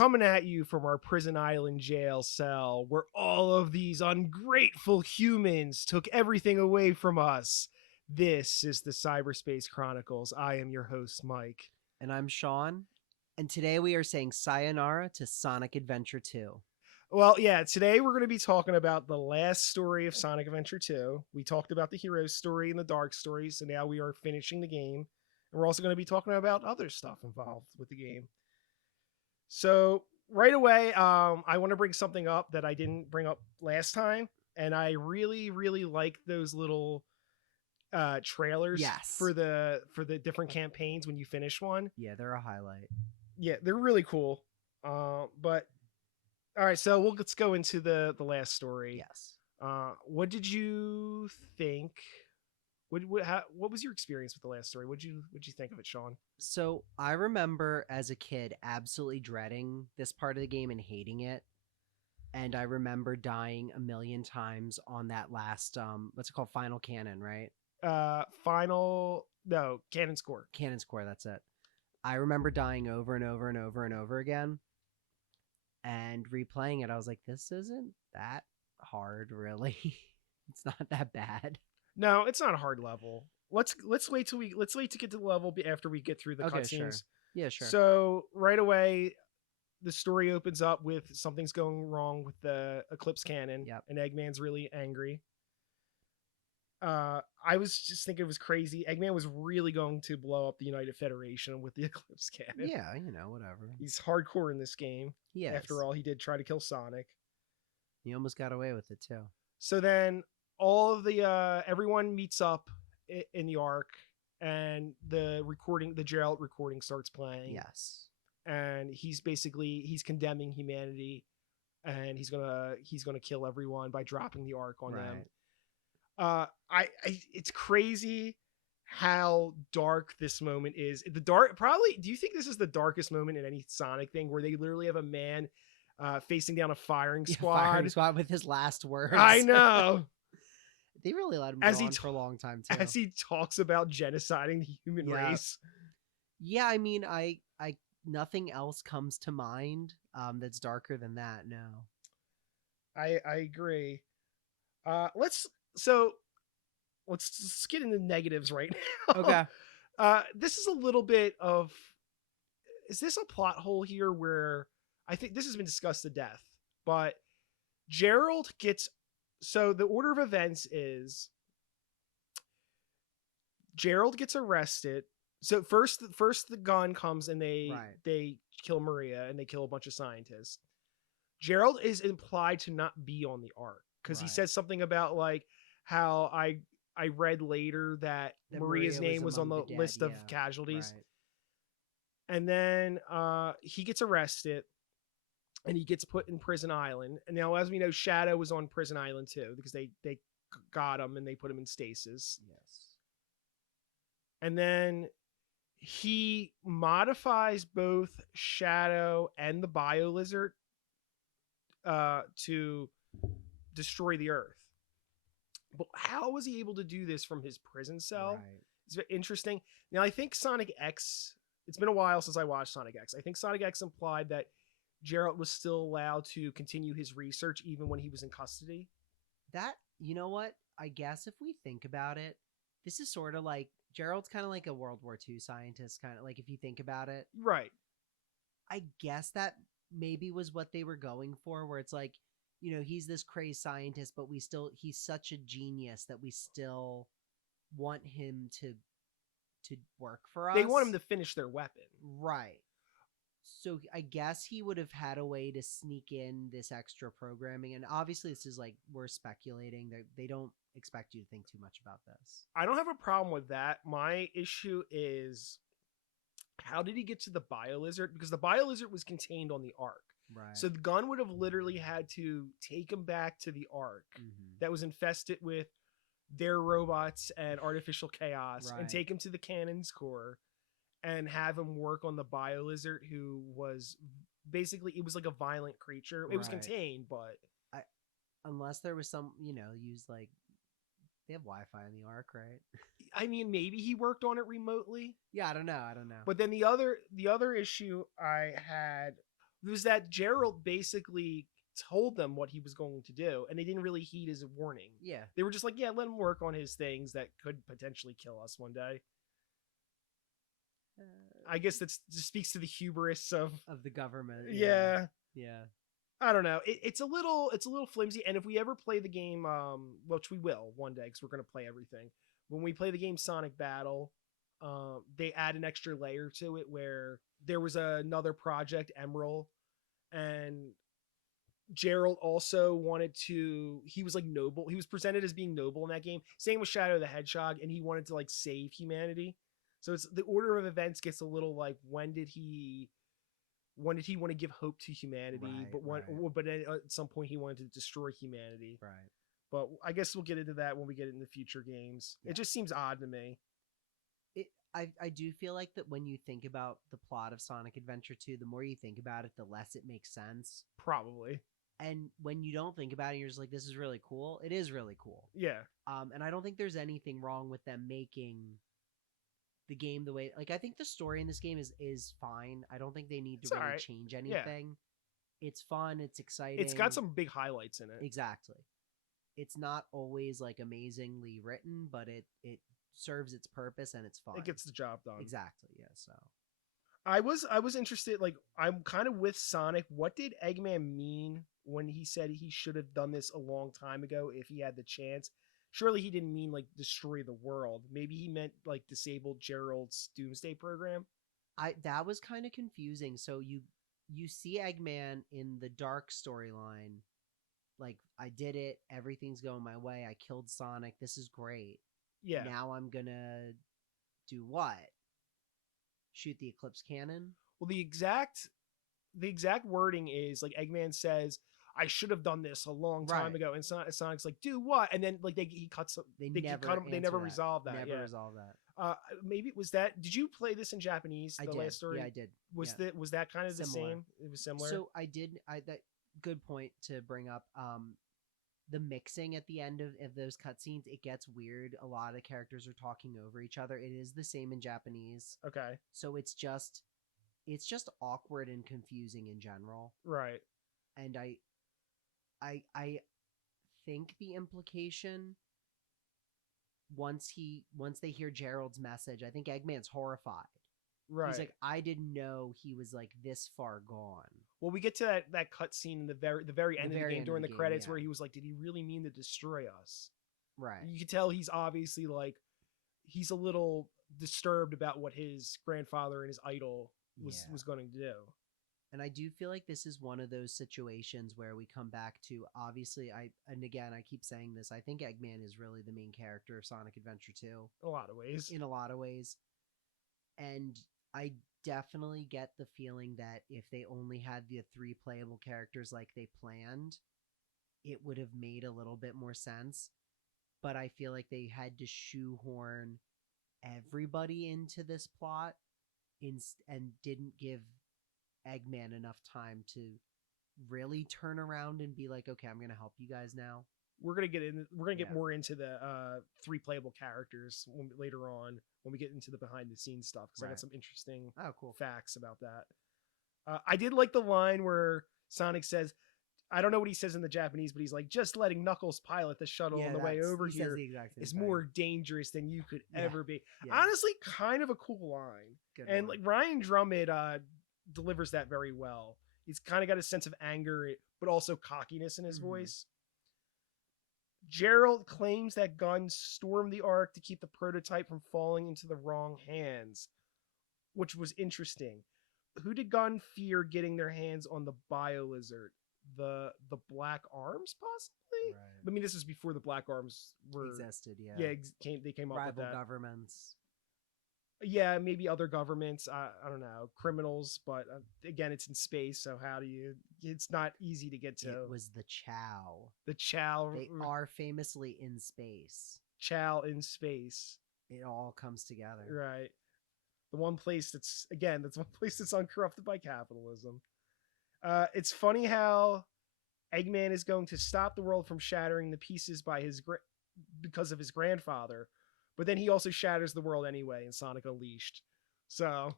coming at you from our prison island jail cell where all of these ungrateful humans took everything away from us. This is the Cyberspace Chronicles. I am your host, Mike. And I'm Sean. And today we are saying sayonara to Sonic Adventure 2. Well, yeah, today we're going to be talking about the last story of Sonic Adventure 2. We talked about the hero story and the dark story, so now we are finishing the game. And we're also going to be talking about other stuff involved with the game. So right away, I want to bring something up that I didn't bring up last time, and I really, really like those little trailers Yes. for the different campaigns when you finish one. Yeah, they're a highlight. Yeah, they're really cool. But all right, so let's go into the last story. Yes. What did you think? What was your experience with the last story? What'd you think of it, Sean? So I remember as a kid absolutely dreading this part of the game and hating it. And I remember dying a million times on that last what's it called? Final Cannon, right? Cannon Score. Cannon Score, that's it. I remember dying over and over and over and over again. And replaying it, I was like, this isn't that hard, really. It's not that bad. No, it's not a hard level. Let's wait to get to the level after we get through the Okay, cutscenes. sure. Yeah, sure. So right away, the story opens up with something's going wrong with the Eclipse Cannon. Yep. And Eggman's really angry. I was just thinking it was crazy. Eggman was really going to blow up the United Federation with the Eclipse Cannon. Yeah, whatever. He's hardcore in this game. Yeah. After all, he did try to kill Sonic. He almost got away with it too. So then all of the everyone meets up in the Ark, and the Gerald recording starts playing. Yes. And he's condemning humanity, and he's gonna kill everyone by dropping the Ark on them. It's crazy how dark this moment is. Do you think this is the darkest moment in any Sonic thing, where they literally have a man facing down a firing squad? Firing squad with his last words. I know. They really let him go on for a long time too. As he talks about genociding the human race. Yeah, I mean, I nothing else comes to mind that's darker than that. No. I agree. Let's get into negatives right now. Okay. This is a little bit of, is this a plot hole here where I think this has been discussed to death, but Gerald gets, so the order of events is Gerald gets arrested. So first the gun comes and they kill Maria and they kill a bunch of scientists. Gerald is implied to not be on the Ark because he says something about like how I read later that Maria's name was on the list of casualties. Right. And then he gets arrested and he gets put in Prison Island. And now, as we know, Shadow was on Prison Island too, because they got him and they put him in stasis. Yes. And then he modifies both Shadow and the Bio-Lizard to destroy the Earth. But how was he able to do this from his prison cell? Right. It's very interesting. Now, I think Sonic X, it's been a while since I watched Sonic X. I think Sonic X implied that Gerald was still allowed to continue his research even when he was in custody. That, you know what? I guess if we think about it, this is sort of like, Gerald's kind of like a World War II scientist, kind of like if you think about it. Right. I guess that maybe was what they were going for, where it's like, you know, he's this crazy scientist, but he's such a genius that we still want him to work for us. They want him to finish their weapon. Right. So I guess he would have had a way to sneak in this extra programming. And obviously this is like, we're speculating. They don't expect you to think too much about this. I don't have a problem with that. My issue is, how did he get to the Bio-Lizard? Because the Bio-Lizard was contained on the Ark. Right. So the gun would have literally had to take him back to the Ark that was infested with their robots and artificial chaos, and take him to the Cannon's core and have him work on the Bio-Lizard, who was basically, it was like a violent creature. It was contained, but unless there was some, use like, they have Wi-Fi in the Ark, right? I mean, maybe he worked on it remotely. Yeah, I don't know. But then the other issue I had was that Gerald basically told them what he was going to do, and they didn't really heed his warning. Yeah. They were just like, yeah, let him work on his things that could potentially kill us one day. I guess that just speaks to the hubris of the government. Yeah. Yeah. I don't know. It's a little flimsy. And if we ever play the game, which we will one day, because we're gonna play everything. When we play the game Sonic Battle, they add an extra layer to it where there was another project, Emerald, and Gerald also wanted to. He was like noble. He was presented as being noble in that game. Same with Shadow the Hedgehog, and he wanted to like save humanity. So it's the order of events gets a little like when did he want to give hope to humanity, but at some point he wanted to destroy humanity. Right. But I guess we'll get into that when we get into future games. Yeah. It just seems odd to me. I do feel like that when you think about the plot of Sonic Adventure 2, the more you think about it, the less it makes sense. Probably. And when you don't think about it, you're just like, this is really cool. It is really cool. Yeah. And I don't think there's anything wrong with them making the game the way, like, I think the story in this game is fine. I don't think they need to really change anything. Yeah. It's fun. It's exciting. It's got some big highlights in it. Exactly. It's not always like amazingly written, but it serves its purpose and it's fun. It gets the job done. Exactly. Yeah. So I was interested. Like, I'm kind of with Sonic. What did Eggman mean when he said he should have done this a long time ago if he had the chance? Surely he didn't mean like destroy the world. Maybe he meant like disable Gerald's doomsday program. That was kind of confusing. So you see Eggman in the Dark storyline, like, I did it, everything's going my way, I killed Sonic, this is great. Yeah. Now I'm gonna do what? Shoot the Eclipse Cannon? Well, the exact wording is like Eggman says, I should have done this a long time ago, and Sonic's like, do what? And then like he cuts. They never resolve that. Never resolve that. Maybe it was that. Did you play this in Japanese? Last story. Yeah, I did. Was that kind of the same? It was similar. So I did. That good point to bring up. The mixing at the end of those cutscenes, it gets weird. A lot of characters are talking over each other. It is the same in Japanese. Okay. So it's just awkward and confusing in general. Right. And I think the implication once they hear Gerald's message, I think Eggman's horrified. Right. He's like, I didn't know he was like this far gone. Well, we get to that cutscene in the very end of the game during the credits where he was like, did he really mean to destroy us? Right. You can tell he's obviously like, he's a little disturbed about what his grandfather and his idol was going to do. And I do feel like this is one of those situations where we come back to, obviously, and again, I keep saying this, I think Eggman is really the main character of Sonic Adventure 2. In a lot of ways. And I definitely get the feeling that if they only had the 3 playable characters like they planned, it would have made a little bit more sense. But I feel like they had to shoehorn everybody into this plot and didn't give Eggman enough time to really turn around and be like, okay, I'm gonna help you guys now. We're gonna get more into the 3 playable characters later on when we get into the behind the scenes stuff, because I got some interesting facts about that. I did like the line where Sonic says, I don't know what he says in the Japanese, but he's like, just letting Knuckles pilot the shuttle on the way over here is more dangerous than you could ever be. Yeah. Honestly, kind of a cool line. Good like Ryan Drummond delivers that very well. He's kind of got a sense of anger, but also cockiness in his voice. Gerald claims that Gunn stormed the Ark to keep the prototype from falling into the wrong hands, which was interesting. Who did Gunn fear getting their hands on the Bio-Lizard? The Black Arms, possibly? Right. I mean, this is before the Black Arms existed, yeah. Yeah, they came up with that. Rival governments. Yeah, maybe other governments. I don't know, criminals. But again, it's in space, so it's not easy to get to. It was the Chow. The Chow. They are famously in space. Chow in space. It all comes together. Right. The one place that's uncorrupted by capitalism. It's funny how Eggman is going to stop the world from shattering the pieces because of his grandfather. But then he also shatters the world anyway in Sonic Unleashed. So,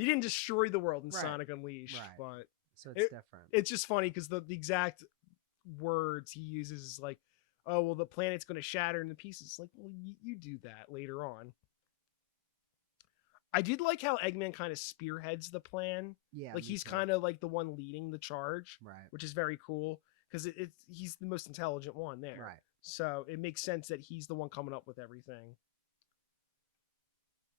He didn't destroy the world in Right. Sonic Unleashed, Right. but So it's different. it's just funny because the exact words he uses is like, oh, well, the planet's going to shatter into pieces. Like, well, you do that later on. I did like how Eggman kind of spearheads the plan. Yeah. Like, he's kind of like the one leading the charge, right. which is very cool because he's the most intelligent one there. Right. So it makes sense that he's the one coming up with everything.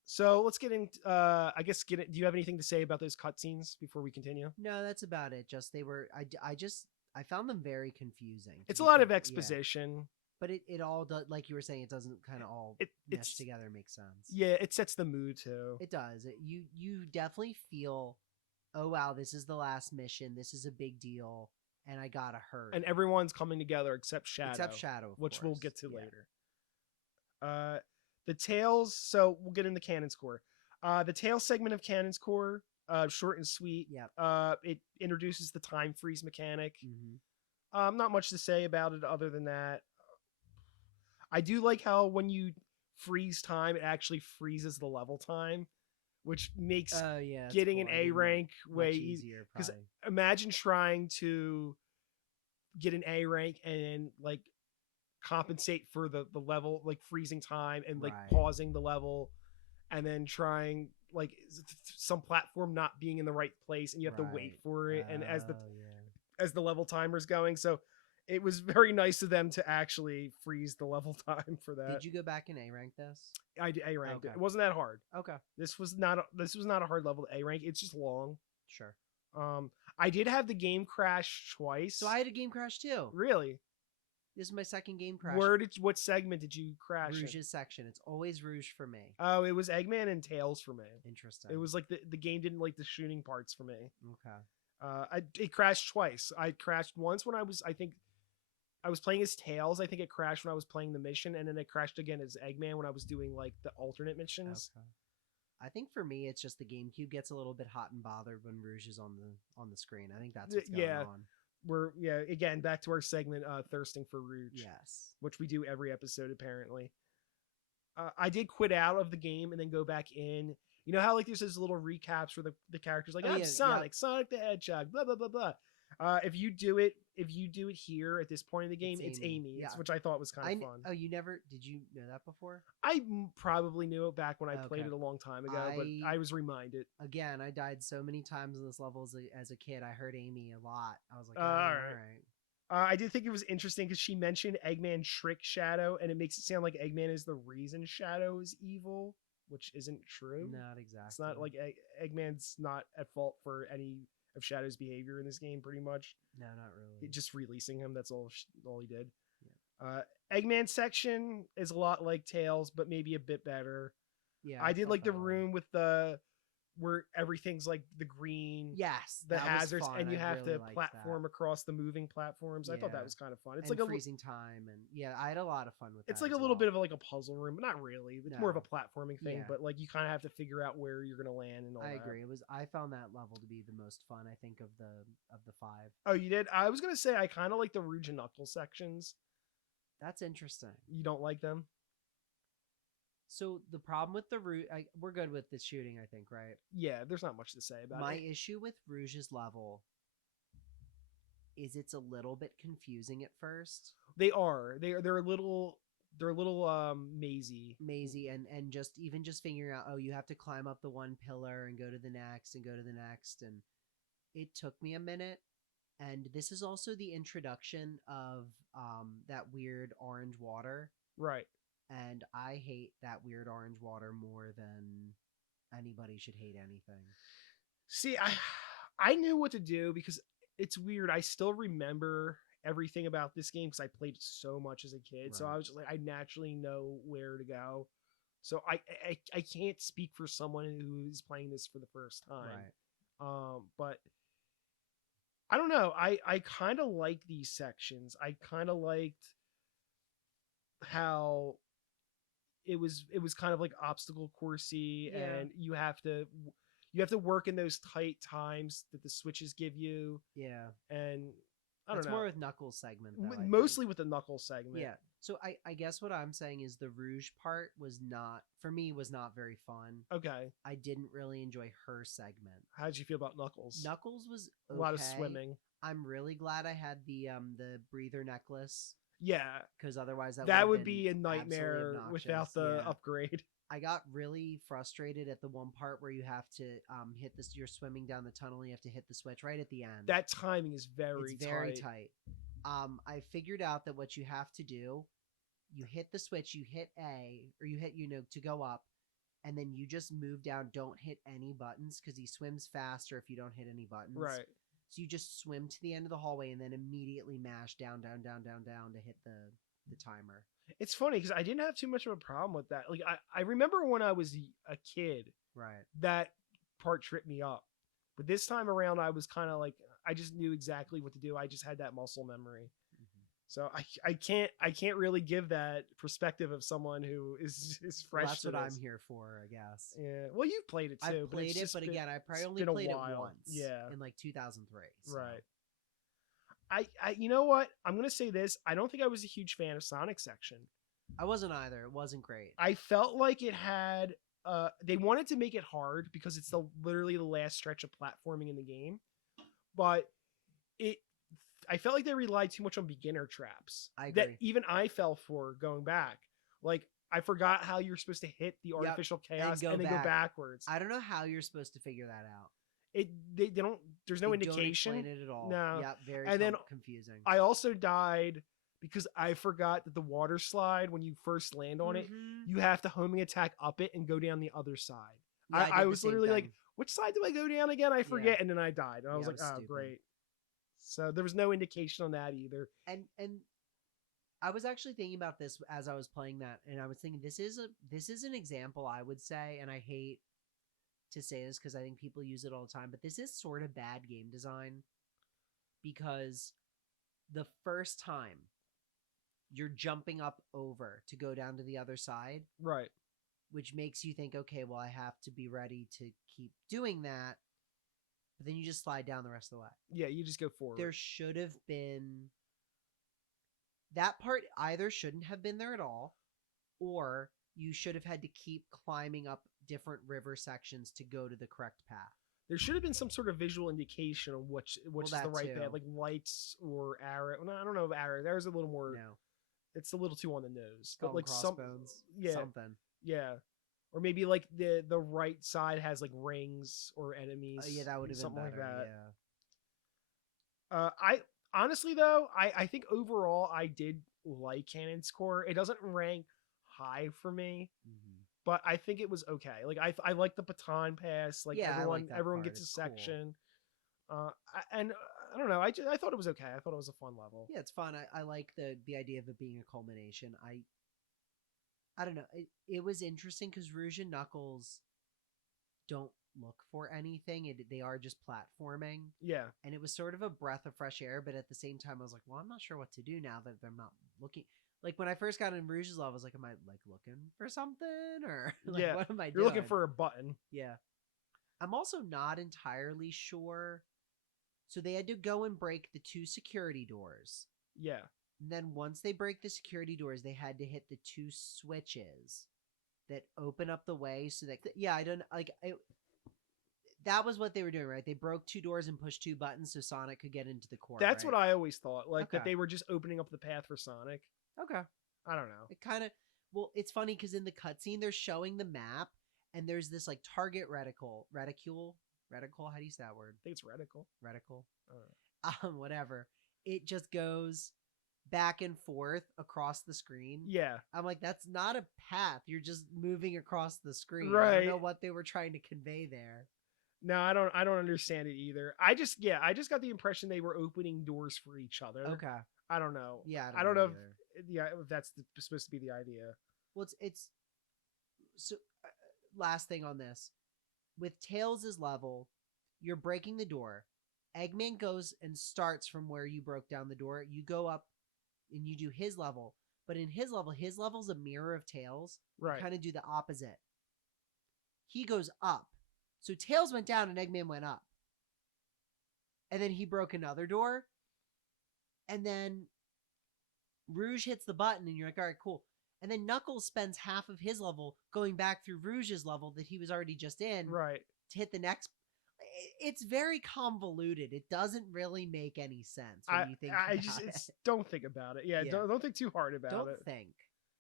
So let's get into, I guess, do you have anything to say about those cutscenes before we continue? No, that's about it. Just they were, I found them very confusing. It's a lot of exposition. Yeah. But it all does, like you were saying, it doesn't kind of all mesh together and make sense. Yeah, it sets the mood too. It does. You definitely feel, oh wow, this is the last mission. This is a big deal, and I gotta hurry. And everyone's coming together except Shadow. Which course. We'll get to later. The Tails. So we'll get into Cannon's Core. The Tails segment of Cannon's Core, short and sweet. Yep. It introduces the time freeze mechanic. Mm-hmm. Not much to say about it other than that. I do like how when you freeze time, it actually freezes the level time, which makes getting an A rank way easier. Because imagine trying to get an A rank and like compensate for the level, like freezing time and like pausing the level, and then trying like some platform not being in the right place, and you have to wait for it, and as the level timer's going. So it was very nice of them to actually freeze the level time for that. Did you go back and A rank this? I did A rank it. It wasn't that hard. Okay. This was not a hard level to A rank. It's just long. Sure. I did have the game crash twice. So I had a game crash too. Really? This is my second game crash. What segment did you crash? Rouge's section. It's always Rouge for me. Oh, it was Eggman and Tails for me. Interesting. It was like the game didn't like the shooting parts for me. Okay. It crashed twice. I crashed once when I was playing as Tails. I think it crashed when I was playing the mission, and then it crashed again as Eggman when I was doing like the alternate missions. Okay. I think for me, it's just the GameCube gets a little bit hot and bothered when Rouge is on the screen. I think that's what's going on. Again back to our segment, thirsting for Rouge. Yes, which we do every episode apparently. I did quit out of the game and then go back in. You know how like there's those little recaps where the characters like, I'm Sonic, Sonic the Hedgehog, blah blah blah blah. If you do it here at this point in the game, it's Amy, which I thought was kind of fun. Oh, did you know that before? I probably knew it back when I played it a long time ago, but I was reminded. Again, I died so many times in this level as a kid. I heard Amy a lot. I was like, all right. I did think it was interesting because she mentioned Eggman trick Shadow, and it makes it sound like Eggman is the reason Shadow is evil, which isn't true. Not exactly. It's not like Eggman's not at fault for any of Shadow's behavior in this game, pretty much. No, not really. Just releasing him, that's all he did. Yeah. Eggman section is a lot like Tails, but maybe a bit better. Yeah, I did like the room with where everything's like the green, the hazards, and you have to platform across the moving platforms. I thought that was kind of fun. It's like freezing time, and I had a lot of fun with that. It's like a little bit of like a puzzle room, but not really. It's more of a platforming thing, but like you kind of have to figure out where you're gonna land and all that. I agree. I found that level to be the most fun, I think, of the 5. Oh, you did? I was gonna say I kind of like the Rouge and Knuckles sections. That's interesting. You don't like them? So the problem with the Rouge, we're good with the shooting, I think, right? Yeah, there's not much to say about it. My issue with Rouge's level is it's a little bit confusing at first. They are. They're a little mazy. Mazy, and just figuring out, you have to climb up the one pillar and go to the next and go to the next, and it took me a minute. And this is also the introduction of that weird orange water. Right. And I hate that weird orange water more than anybody should hate anything. See, I knew what to do because it's weird. I still remember everything about this game because I played it so much as a kid. Right. So I was just like, I naturally know where to go. So I can't speak for someone who's playing this for the first time. Right. But I don't know. I kind of like these sections. I kind of liked how it was kind of like obstacle coursey, and you have to work in those tight times that the switches give you. Yeah. And I don't know. It's more with Knuckles segment, though, mostly with the Knuckles segment. Yeah. So I guess what I'm saying is the Rouge part was not, for me, was not very fun. Okay. I didn't really enjoy her segment. How did you feel about Knuckles? Knuckles was okay. A lot of swimming. I'm really glad I had the breather necklace. Yeah. Because otherwise that would be a nightmare without the upgrade. I got really frustrated at the one part where you have to hit this. You're swimming down the tunnel. And you have to hit the switch right at the end. That timing is very tight. I figured out that what you have to do, you hit the switch, you hit A, or you hit, to go up, and then you just move down. Don't hit any buttons because he swims faster if you don't hit any buttons. Right. So you just swim to the end of the hallway and then immediately mash down to hit the timer. It's funny because I didn't have too much of a problem with that. Like I remember when I was a kid, right, that part tripped me up. But this time around, I was kind of like, I just knew exactly what to do. I just had that muscle memory. Mm-hmm. So I can't really give that perspective of someone who is fresh. Well, that's what I'm here for, I guess. Yeah. Well, you've played it too. I've played it, but again, I probably only played it once. Yeah. In like 2003. So. Right. I you know what? I'm gonna say this. I don't think I was a huge fan of Sonic section. I wasn't either. It wasn't great. I felt like it had they wanted to make it hard because it's literally the last stretch of platforming in the game. But I felt like they relied too much on beginner traps. I agree. That even I fell for going back. Like I forgot how you're supposed to hit the artificial chaos and then go backwards. I don't know how you're supposed to figure that out. They don't. There's no indication. Don't explain it at all. No. Yeah, very confusing. I also died because I forgot that the water slide, when you first land on it, you have to homing attack up it and go down the other side. Yeah, I was literally like, which side do I go down again? I forget, and then I died. And I was like, oh, stupid. Great. So there was no indication on that either. And I was actually thinking about this as I was playing that, and I was thinking this is an example, I would say, and I hate to say this because I think people use it all the time, but this is sort of bad game design because the first time you're jumping up over to go down to the other side, right, which makes you think, okay, well, I have to be ready to keep doing that, but then you just slide down the rest of the way. Yeah, you just go forward. There should have been that part either shouldn't have been there at all, or you should have had to keep climbing up different river sections to go to the correct path. There should have been some sort of visual indication of which is the right path, like lights or arrow. No, I don't know if arrow. There's a little more. No, it's a little too on the nose. But like crossbones, something. Yeah, or maybe like the right side has like rings or enemies. Yeah, that would have been something better, like that. I honestly though, I think overall I did like Cannon's Core. It doesn't rank high for me. Mm-hmm. But I think it was okay. Like I like the baton pass. Like everyone gets a section. Cool. And I don't know. I thought it was okay. I thought it was a fun level. Yeah, it's fun. I like the idea of it being a culmination. I don't know. It was interesting because Rouge and Knuckles don't look for anything. They are just platforming. Yeah. And it was sort of a breath of fresh air, but at the same time, I was like, well, I'm not sure what to do now that I'm not looking. Like when I first got in Rouge's level, I was like, am I like looking for something or like, what am I doing? You're looking for a button. Yeah. I'm also not entirely sure. So they had to go and break the 2 security doors. Yeah. And then once they break the security doors, they had to hit the 2 switches that open up the way so that, that was what they were doing, right? They broke 2 doors and pushed 2 buttons so Sonic could get into the core. That's right? What I always thought. Like that they were just opening up the path for Sonic. Okay. I don't know. It kind of, well, it's funny because in the cutscene, they're showing the map and there's this like target reticule. How do you say that word? I think it's reticle. Whatever. It just goes back and forth across the screen. Yeah. I'm like, that's not a path. You're just moving across the screen. Right. I don't know what they were trying to convey there. No, I don't understand it either. I just got the impression they were opening doors for each other. Okay. I don't know. Yeah, I don't know if that's supposed to be the idea. Well, it's so last thing on this. With Tails' level, you're breaking the door. Eggman goes and starts from where you broke down the door. You go up and you do his level. But in his level's a mirror of Tails. Right. You kind of do the opposite. He goes up. So Tails went down and Eggman went up. And then he broke another door. And then Rouge hits the button and you're like, all right, cool. And then Knuckles spends half of his level going back through Rouge's level that he was already just in to hit the next. It's very convoluted. It doesn't really make any sense when you think about it. Don't think about it. Yeah. Don't think too hard about it. Don't think.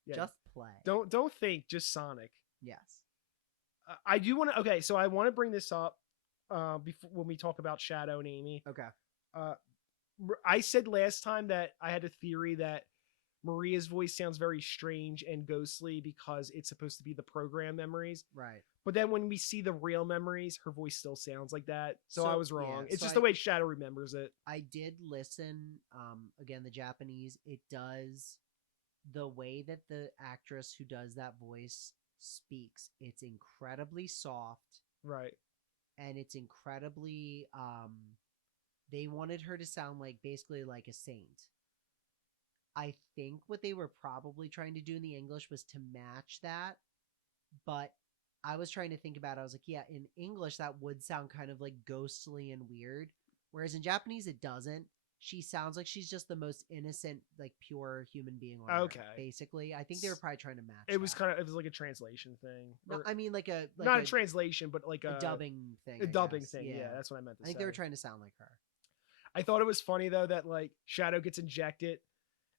Yeah. Just play. Don't think. Just Sonic. Yes. I do want to. Okay, so I want to bring this up before when we talk about Shadow and Amy. Okay. I said last time that I had a theory that Maria's voice sounds very strange and ghostly because it's supposed to be the program memories. Right. But then when we see the real memories, her voice still sounds like that. So I was wrong. Yeah, it's just the way Shadow remembers it. I did listen. Again, the Japanese, it does the way that the actress who does that voice speaks. It's incredibly soft. Right. And it's incredibly, they wanted her to sound like basically like a saint. I think what they were probably trying to do in the English was to match that, but I was trying to think about it. I was like, yeah, in English that would sound kind of like ghostly and weird, whereas in Japanese it doesn't. She sounds like she's just the most innocent, like pure human being on Earth, basically. I think they were probably trying to match. It was like a translation thing. No, I mean like not a translation, but like a dubbing thing. A dubbing thing. Yeah, that's what I meant to say. I think they were trying to sound like her. I thought it was funny though that like Shadow gets injected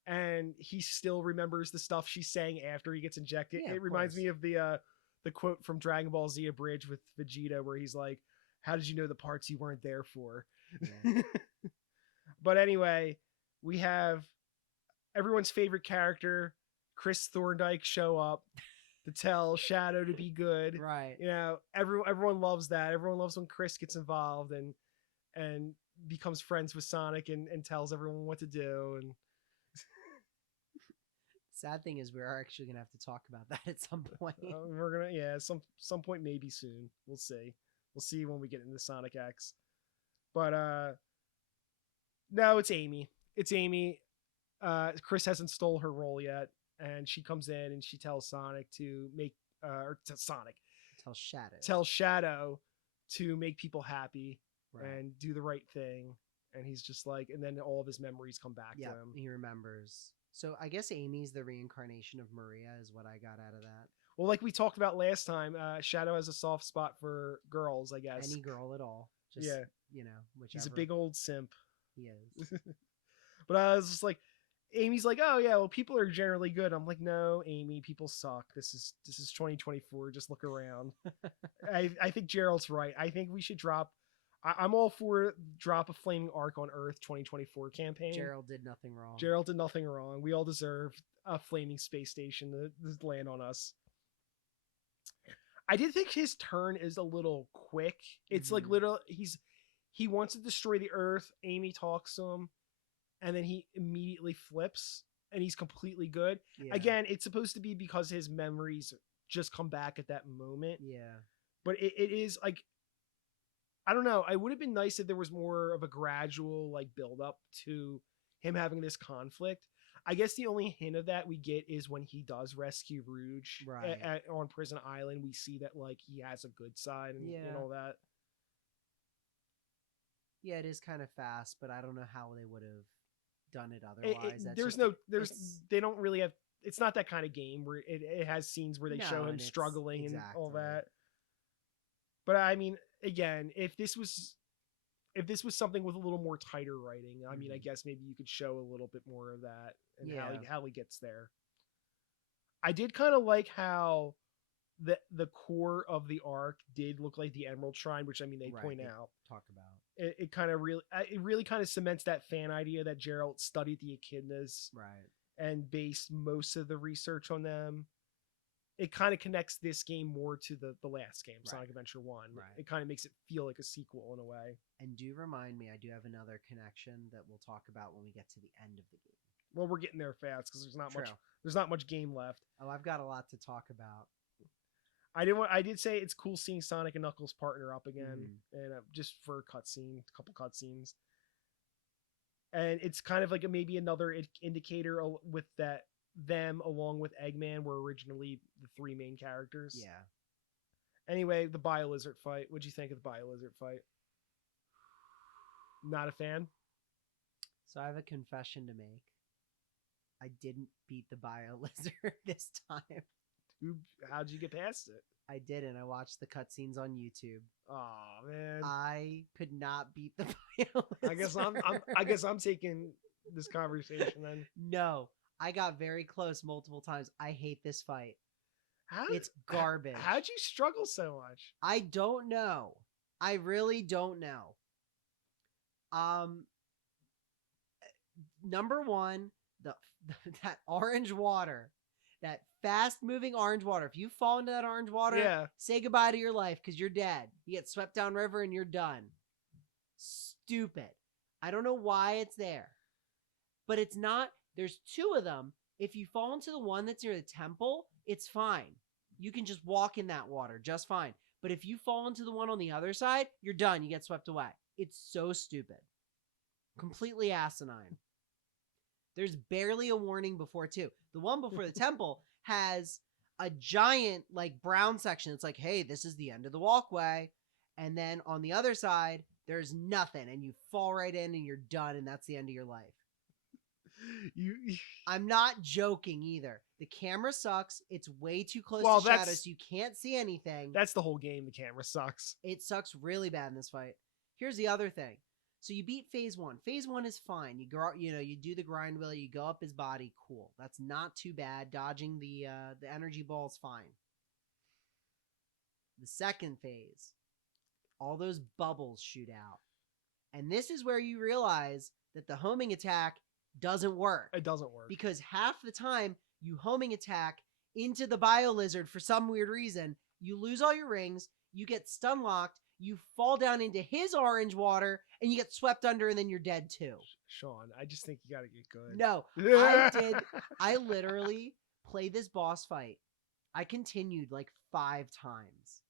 and he still remembers the stuff she's saying after he gets injected. Yeah, it reminds me of the quote from Dragon Ball Z Abridged with Vegeta where he's like, how did you know the parts you weren't there for? Yeah. But anyway, we have everyone's favorite character, Chris Thorndike, show up to tell Shadow to be good. Right. You know, everyone loves that. Everyone loves when Chris gets involved and becomes friends with Sonic and tells everyone what to do. And sad thing is, we're actually gonna have to talk about that at some point. We're gonna, some point maybe soon. We'll see. We'll see when we get into Sonic X. But no, it's Amy. It's Amy. Chris hasn't stole her role yet, and she comes in and she tells Sonic to make tells Shadow to make people happy and do the right thing. And he's just like, and then all of his memories come back to him. He remembers. So I guess Amy's the reincarnation of Maria is what I got out of that. Well, like we talked about last time, Shadow has a soft spot for girls, I guess. Any girl at all. Just, you know, whichever. He's a big old simp. He is. But I was just like, Amy's like, oh yeah, well, people are generally good. I'm like, no, Amy, people suck. This is 2024. Just look around. I think Gerald's right. I think we should I'm all for drop a flaming arc on Earth 2024 campaign. Gerald did nothing wrong. We all deserve a flaming space station to land on us. I did think his turn is a little quick. It's like literally he wants to destroy the Earth. Amy talks to him, and then he immediately flips, and he's completely good. Yeah. Again, it's supposed to be because his memories just come back at that moment. Yeah. But it is like, I don't know. It would have been nice if there was more of a gradual like build up to him having this conflict. I guess the only hint of that we get is when he does rescue Rouge on Prison Island. We see that like he has a good side and all that. Yeah, it is kind of fast, but I don't know how they would have done it otherwise. They don't really have. It's not that kind of game where it has scenes where they show him struggling and all that. But I mean, again, if this was something with a little more tighter writing, I mean, I guess maybe you could show a little bit more of that and how he gets there. I did kind of like how the core of the arc did look like the Emerald Shrine, which I mean they point out. Talk about it kind of really kind of cements that fan idea that Gerald studied the echidnas, and based most of the research on them. It kind of connects this game more to the last game, Sonic Adventure 1. It kind of makes it feel like a sequel in a way. And do remind me, I do have another connection that we'll talk about when we get to the end of the game. Well, we're getting there fast because there's not much game left. Oh, I've got a lot to talk about. I did say it's cool seeing Sonic and Knuckles partner up again, and just for a couple cutscenes. And it's kind of like maybe another indicator with that them along with Eggman were originally the three main characters. Yeah. Anyway, the Bio-Lizard fight. What'd you think of the Bio-Lizard fight? Not a fan? So I have a confession to make. I didn't beat the bio lizard this time. How'd you get past it? I didn't. I watched the cutscenes on YouTube. Oh man, I could not beat the bio lizard. I guess I'm taking this conversation then. No, I got very close multiple times. I hate this fight. It's garbage. How'd you struggle so much? I don't know. I really don't know. Number one, that orange water, that fast-moving orange water. If you fall into that orange water, say goodbye to your life because you're dead. You get swept down river and you're done. Stupid. I don't know why it's there. But it's not. There's two of them. If you fall into the one that's near the temple, it's fine. You can just walk in that water just fine. But if you fall into the one on the other side, you're done. You get swept away. It's so stupid. Completely asinine. There's barely a warning before, too. The one before the temple has a giant, like, brown section. It's like, hey, this is the end of the walkway. And then on the other side, there's nothing. And you fall right in and you're done. And that's the end of your life. I'm not joking either. The camera sucks. It's way too close to shadows, so you can't see anything. That's the whole game. The camera sucks. It sucks really bad in this fight. Here's the other thing. So you beat phase 1. Phase 1 is fine. You go, you do the grind wheel, you go up his body, cool. That's not too bad. Dodging the energy ball is fine. The second phase, all those bubbles shoot out. And this is where you realize that the homing attack doesn't work. It doesn't work. Because half the time you homing attack into the bio lizard for some weird reason, you lose all your rings, you get stun locked, you fall down into his orange water, and you get swept under, and then you're dead too. Sean, I just think you gotta get good. No, I literally played this boss fight. I continued like 5 times.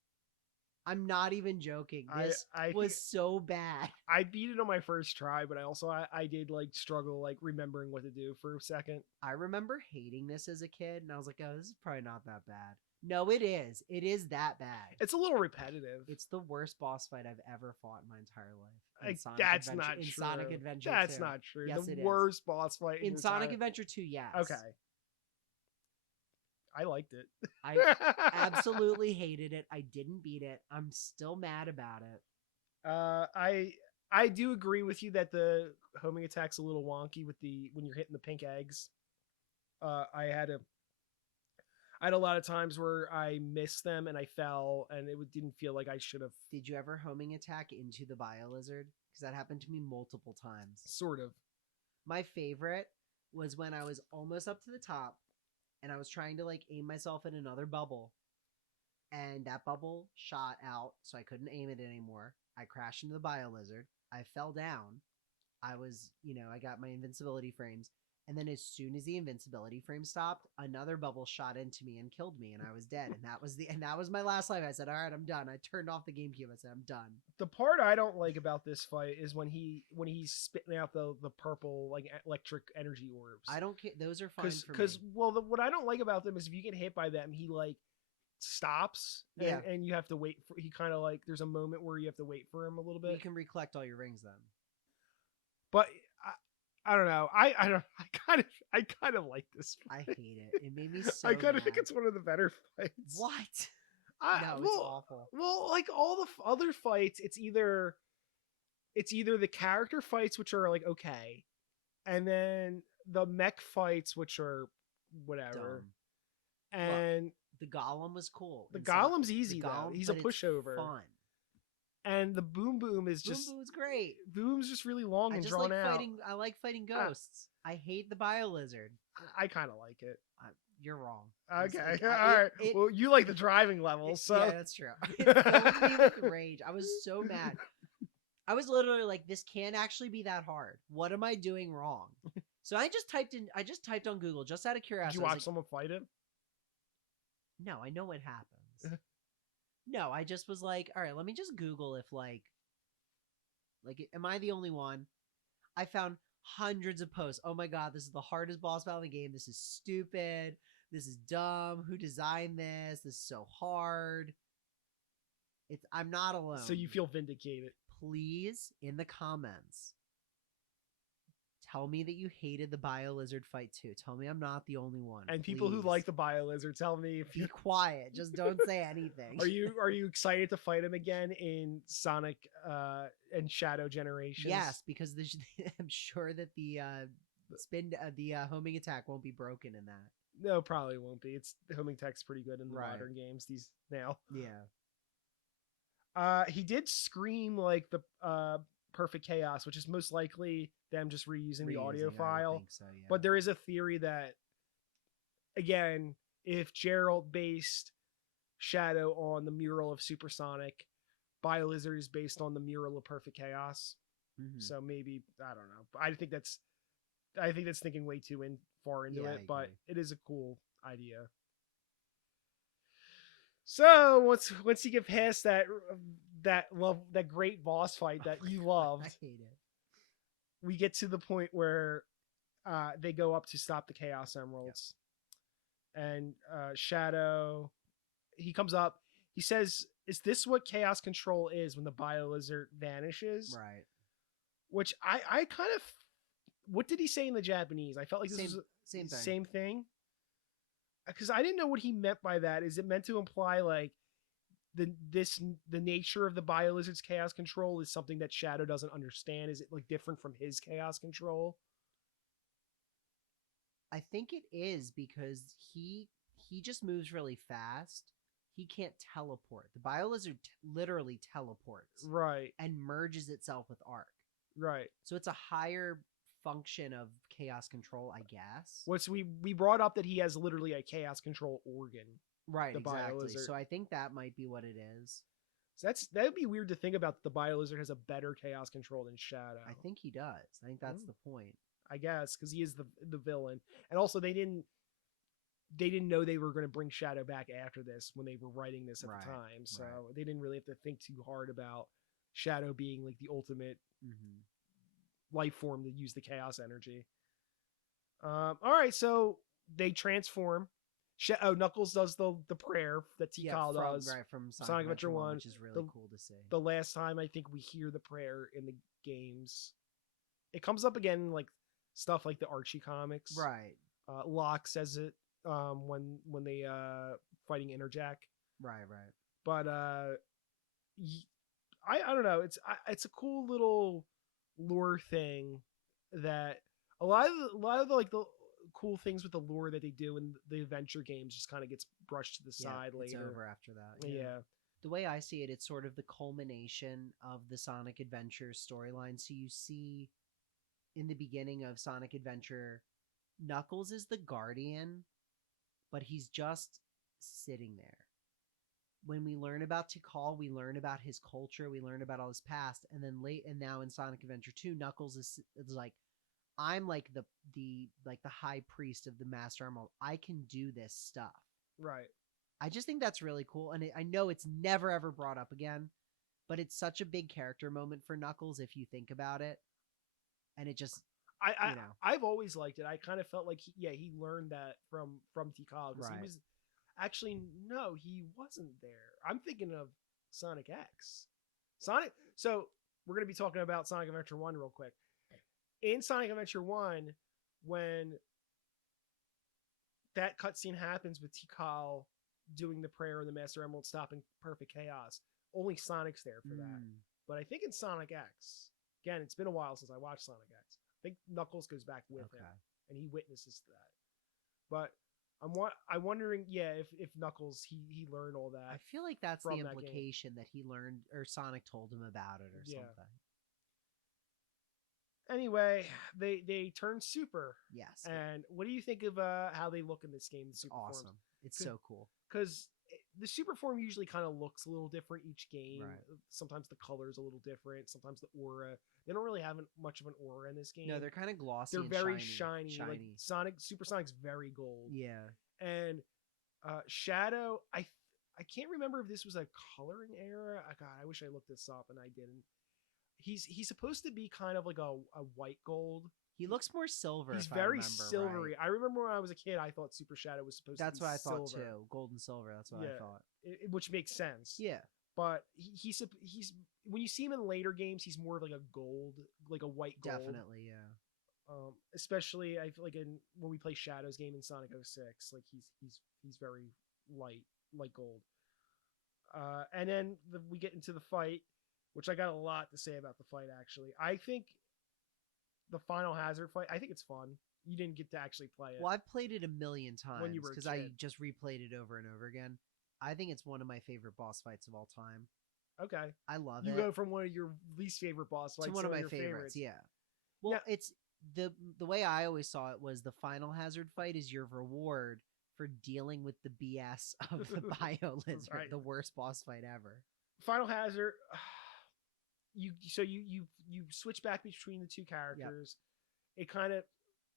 I'm not even joking. This was so bad. I beat it on my first try, but I did like struggle like remembering what to do for a second. I remember hating this as a kid, and I was like, oh, this is probably not that bad. No, it is. It is that bad. It's a little repetitive. It's the worst boss fight I've ever fought in my entire life. That's not true. In Sonic Adventure 2. That's not true. Yes, the worst boss fight in Sonic Adventure 2, yes. Okay. I liked it. I absolutely hated it. I didn't beat it. I'm still mad about it. I do agree with you that the homing attack's a little wonky with when you're hitting the pink eggs. I had a lot of times where I missed them and I fell and it didn't feel like I should have. Did you ever homing attack into the bio lizard? Because that happened to me multiple times. Sort of. My favorite was when I was almost up to the top and I was trying to like aim myself in another bubble. And that bubble shot out, so I couldn't aim it anymore. I crashed into the bio lizard. I fell down. I was, I got my invincibility frames. And then as soon as the invincibility frame stopped, another bubble shot into me and killed me, and I was dead. And that was my last life. I said, all right, I'm done. I turned off the GameCube. I said, I'm done. The part I don't like about this fight is when he's spitting out the purple like electric energy orbs. I don't care. Those are fine for me. Because what I don't like about them is if you get hit by them, he like stops and you have to wait for. He kind of like there's a moment where you have to wait for him a little bit. You can recollect all your rings then. But I don't know. I kind of like this fight. I hate it. It made me so I kind of think it's one of the better fights. What? No, it's awful. Well, like all the other fights, it's either the character fights, which are like okay, and then the mech fights, which are whatever. Dumb. And look, the golem was cool. The golem's easy though. He's a pushover. Fun. And the boom boom is just Boom Boom's great. Boom's just really long and drawn out. I like fighting ghosts. I hate the bio lizard. I kind of like it. You're wrong. Okay, all right. Well, you like the driving levels, so yeah, that's true. It filled me with rage. I was so mad. I was literally like, "This can't actually be that hard. What am I doing wrong?" So I just typed on Google just out of curiosity. Did you watch someone fight him? No, I know what happens. No, I just was like, all right, let me just Google if like, am I the only one? I found hundreds of posts. Oh my God, this is the hardest boss battle in the game. This is stupid. This is dumb. Who designed this? This is so hard. I'm not alone. So you feel vindicated. Please, in the comments, Tell me that you hated the Bio-Lizard fight too. Tell me I'm not the only one. And please. people who like the Bio-Lizard, tell me if Be quiet. Just don't say anything. Are you excited to fight him again in Sonic and Shadow Generations? Yes, because I'm sure that the homing attack won't be broken in that. No, probably won't be. The homing attack's pretty good in the modern games now. Yeah. He did scream like the Perfect Chaos, which is most likely them just reusing the audio file. I think so, yeah. But there is a theory that, again, if Gerald based Shadow on the mural of Supersonic, Bio-Lizard is based on the mural of Perfect Chaos. Mm-hmm. So maybe, I don't know. I think that's thinking way too far into it, but it is a cool idea. So once you get past that great boss fight that you loved, I hate it. We get to the point where they go up to stop the Chaos Emeralds, and Shadow, he comes up. He says, "Is this what Chaos Control is when the Bio-Lizard vanishes?" Right. Which I kind of, what did he say in the Japanese? I felt like this was the same thing. Because I didn't know what he meant by that. Is it meant to imply like the nature of the Bio-Lizard's Chaos Control is something that Shadow doesn't understand? Is it like different from his Chaos Control? I think it is, because he just moves really fast. He can't teleport. The Bio-Lizard literally teleports. Right. And merges itself with Arc. Right. So it's a higher function of Chaos Control, I guess. We brought up that he has literally a Chaos Control organ. Right, exactly. So I think that might be what it is. So that would be weird to think about, that the Bio-Lizard has a better Chaos Control than Shadow. I think he does. I think that's the point. I guess, because he is the villain. And also they didn't know they were going to bring Shadow back after this when they were writing this at the time. So they didn't really have to think too hard about Shadow being like the ultimate life form to use the chaos energy. All right, so they transform. Knuckles does the prayer that Tikal does. Right, from Sonic Adventure 1, which is really cool to see. The last time I think we hear the prayer in the games. It comes up again in like stuff like the Archie comics. Right. Locke says it when they fighting Interjack. Right. But I don't know. It's a cool little lore thing that a lot of the, like the cool things with the lore that they do in the adventure games just kind of gets brushed to the side later. It's over after that. Yeah. The way I see it, it's sort of the culmination of the Sonic Adventure storyline. So you see in the beginning of Sonic Adventure, Knuckles is the guardian, but he's just sitting there. When we learn about Tikal, we learn about his culture, we learn about all his past, and then now in Sonic Adventure 2, Knuckles is like, I'm like the high priest of the Master Emerald. I can do this stuff. Right. I just think that's really cool, and I know it's never ever brought up again, but it's such a big character moment for Knuckles if you think about it, and it just I've always liked it. I kind of felt like he learned that from Tikal, because he was actually he wasn't there. I'm thinking of Sonic X. So we're gonna be talking about Sonic Adventure 1 real quick. In Sonic Adventure 1, when that cutscene happens with Tikal doing the prayer of the Master Emerald stopping Perfect Chaos, only Sonic's there for that. But I think in Sonic X, again, it's been a while since I watched Sonic X, I think Knuckles goes back with him, and he witnesses that. But I'm wondering, if Knuckles, he learned all that. I feel like that's the implication that he learned, or Sonic told him about it or something. Anyway, they turn super. Yes. And what do you think of how they look in this game? The super awesome. Forms? It's so cool. Because the super form usually kind of looks a little different each game. Right. Sometimes the color's a little different. Sometimes the aura. They don't really have much of an aura in this game. No, they're kind of glossy. They're very shiny. Like Super Sonic's very gold. Yeah. And Shadow, I can't remember if this was a coloring error. God, I wish I looked this up and I didn't. He's supposed to be kind of like a white gold. He looks more silver. He's very silvery. Right? I remember when I was a kid, I thought Super Shadow was supposed to be silver. That's what I thought too. Gold and silver. That's what I thought. Which makes sense. Yeah. But he's when you see him in later games, he's more of like a gold, like a white gold. Definitely, yeah. Especially I feel like when we play Shadow's game in Sonic 06, like he's very light gold. And then we get into the fight, which I got a lot to say about the fight. Actually, I think the Final Hazard fight, I think it's fun. You didn't get to actually play it. Well, I've played it a million when you times were a because I kid. just replayed it over and over again. I think it's one of my favorite boss fights of all time. Okay, I love you it. go from one of your least favorite boss fights To one to of my your favorites. favorites. Yeah. Well, Now, it's the way I always saw it was the Final Hazard fight is your reward for dealing with the BS of the Bio Lizard, Right. the worst boss fight ever. Final Hazard, you switch back between the two characters. Yep. It kind of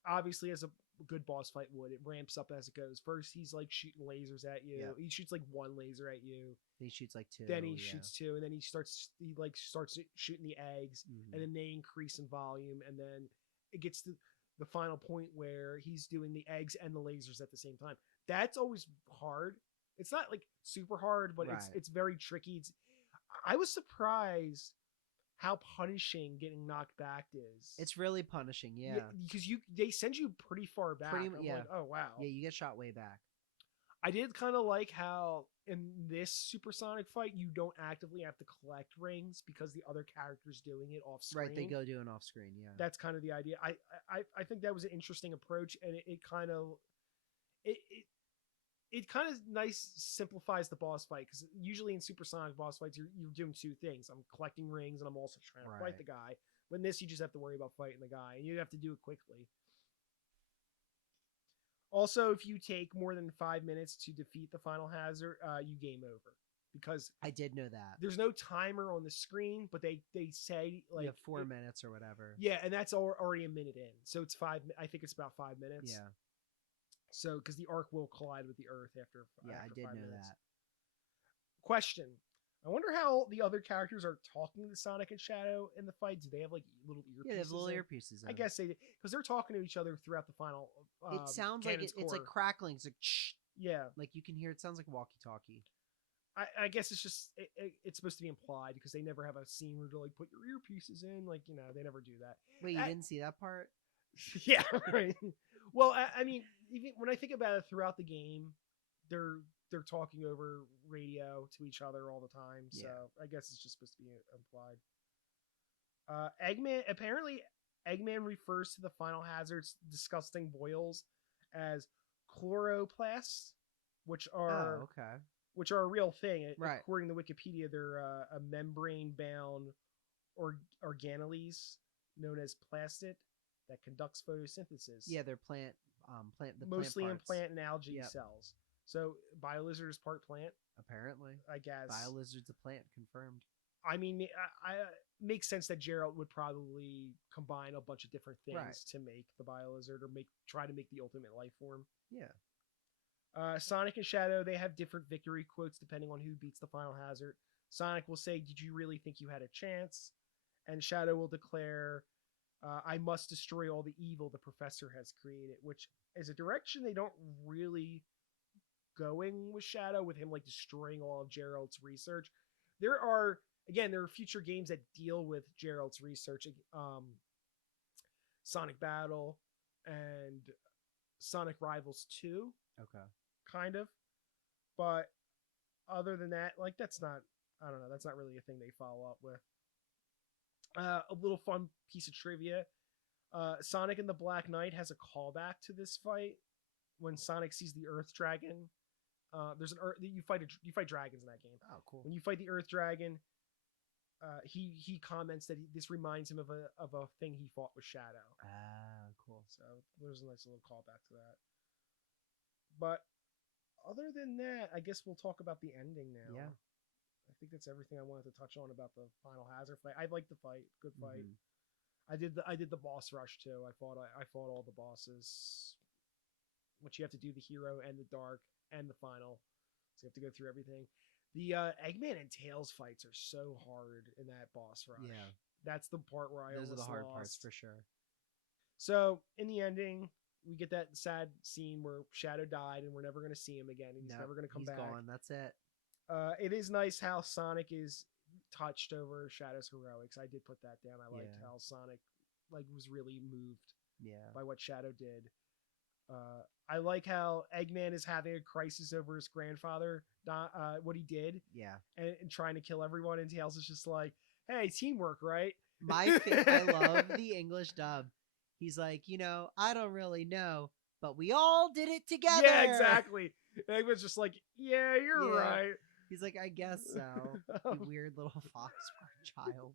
obviously as a good boss fight would, it ramps up as it goes. First he's like shooting lasers at you. Yep. He shoots like one laser at you. Then he shoots like two. Then he shoots two, and then he starts shooting the eggs, and then they increase in volume, and then it gets to the final point where he's doing the eggs and the lasers at the same time. That's always hard. It's not like super hard, but it's very tricky. I was surprised how punishing getting knocked back is. It's really punishing, yeah. Because they send you pretty far back. I'm like, oh wow. Yeah, you get shot way back. I did kind of like how in this supersonic fight you don't actively have to collect rings because the other character's doing it off screen. Right, they go doing off screen, yeah. That's kind of the idea. I think that was an interesting approach, and it kind of it kind of nice simplifies the boss fight, because usually in supersonic boss fights you're doing two things. I'm collecting rings and I'm also trying to fight the guy. But in this you just have to worry about fighting the guy, and you have to do it quickly. Also, if you take more than 5 minutes to defeat the Final Hazard, you game over. Because I did know that. There's no timer on the screen, but they say like you have 4 minutes or whatever. Yeah, and that's already a minute in. So it's I think it's about 5 minutes. Yeah. So because the arc will collide with the Earth after I did know that. Question. I wonder how the other characters are talking to Sonic and Shadow in the fight. Do they have like little earpieces? Yeah, they have little earpieces. I guess they, because they're talking to each other throughout the final. It sounds like it's like crackling. It's like shh. Yeah, like you can hear. It sounds like walkie-talkie. I guess it's just it's supposed to be implied, because they never have a scene where to like put your earpieces in. Like, you know, they never do that. Wait, you didn't see that part? Yeah, right. Well, I mean, even when I think about it throughout the game, they're talking over radio to each other all the time. So I guess it's just supposed to be implied. Eggman refers to the Final Hazard's disgusting boils as chloroplasts, which are which are a real thing. Right. According to Wikipedia, they're a membrane-bound organelles known as plastid that conducts photosynthesis. Yeah, they're mostly plant in plant and algae cells. So BioLizard is part plant, apparently. I guess BioLizard's a plant, confirmed. I mean, I makes sense that Gerald would probably combine a bunch of different things to make the BioLizard, or try to make the ultimate life form. Yeah. Sonic and Shadow, they have different victory quotes depending on who beats the Final Hazard. Sonic will say, "Did you really think you had a chance?" And Shadow will declare, "I must destroy all the evil the professor has created," which is a direction they don't really going with Shadow, with him like destroying all of Gerald's research. There are future games that deal with Gerald's research, Sonic Battle and Sonic Rivals 2. Okay. Kind of. But other than that, like, that's not really a thing they follow up with. A little fun piece of trivia. Sonic and the Black Knight has a callback to this fight. When Sonic sees the Earth Dragon, there's an you fight dragons in that game. Oh, cool. When you fight the Earth Dragon, he comments that this reminds him of a thing he fought with Shadow. Ah, cool. So there's a nice little callback to that. But other than that, I guess we'll talk about the ending now. Yeah. I think that's everything I wanted to touch on about the Final Hazard fight. I liked the fight. Good fight. Mm-hmm. I did the boss rush too. I fought all the bosses, which you have to do the hero and the dark and the final. So you have to go through everything. The Eggman and Tails fights are so hard in that boss rush. Yeah. That's the part where those are the hard lost. Parts for sure. So in the ending, we get that sad scene where Shadow died and we're never going to see him again. He's never going to come back. He's gone. That's it. It is nice how Sonic is touched over Shadow's heroics. I did put that down. I liked how Sonic was really moved by what Shadow did. I like how Eggman is having a crisis over his grandfather, what he did, and trying to kill everyone, and Tails is just like, "Hey, teamwork, right?" I love the English dub. He's like, I don't really know, but we all did it together. Yeah, exactly. Eggman's just like, "Yeah, you're right." He's like, "I guess so." You weird little foxbird child.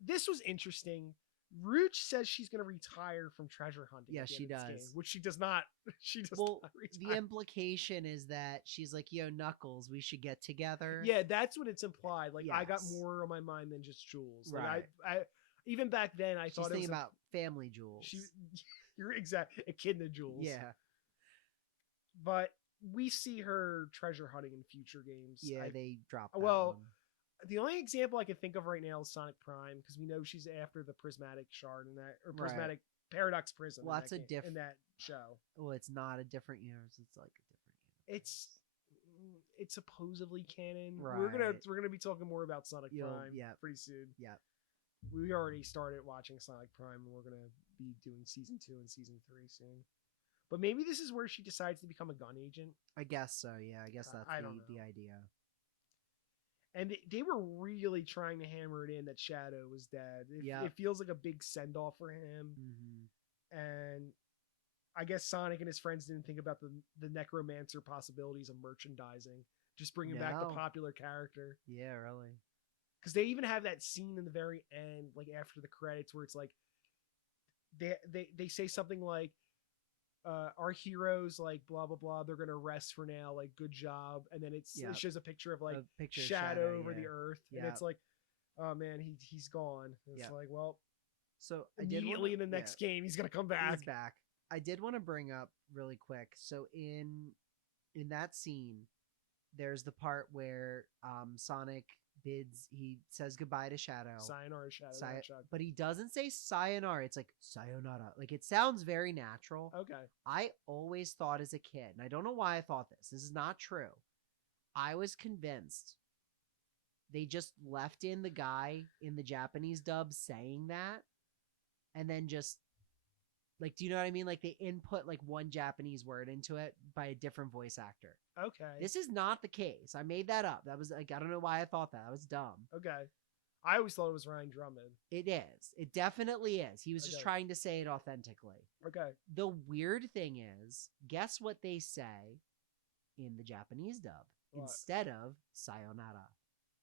This was interesting. Rouge says she's going to retire from treasure hunting. Yeah, she does. Game, which she does not. She does not retire. The implication is that she's like, "Yo, Knuckles, we should get together." Yeah, that's what it's implied. Like, I got more on my mind than just Jules. Like, right. I even back then, I she's thought it was about family Jules. You're exact Echidna Jules. Yeah. But we see her treasure hunting in future games. Yeah, they drop. Well, the only example I can think of right now is Sonic Prime, because we know she's after the prismatic shard in that, or prismatic paradox prism. Well, that's in that show. Well, it's not a different universe. It's like a different universe. It's supposedly canon. Right. We're gonna be talking more about Sonic Prime pretty soon. Yeah. We already started watching Sonic Prime, and we're gonna be doing season 2 and season 3 soon. But maybe this is where she decides to become a gun agent. I guess so. Yeah, I guess that's the idea. And they were really trying to hammer it in that Shadow was dead. It feels like a big send-off for him. Mm-hmm. And I guess Sonic and his friends didn't think about the necromancer possibilities of merchandising. Just bringing back the popular character. Yeah, really. Because they even have that scene in the very end, like after the credits, where it's like they say something like, our heroes, like blah blah blah, they're gonna rest for now, like good job, and then it shows a picture of like Shadow over the earth, and it's like, oh man, he's gone. It's like, well, so immediately in the next game he's gonna come back. He's back. I did want to bring up really quick. So in that scene, there's the part where Sonic he says goodbye to Shadow. Sayonara, Shadow. But he doesn't say sayonara. It's like sayonara. Like, it sounds very natural. Okay. I always thought as a kid, and I don't know why I thought this. This is not true. I was convinced they just left in the guy in the Japanese dub saying that, and then just, like, do you know what I mean? Like, they input like one Japanese word into it by a different voice actor. Okay. This is not the case. I made that up. That was like, I don't know why I thought that. That was dumb. Okay. I always thought it was Ryan Drummond. It is. It definitely is. He was just trying to say it authentically. Okay. The weird thing is, guess what they say in the Japanese dub instead of sayonara?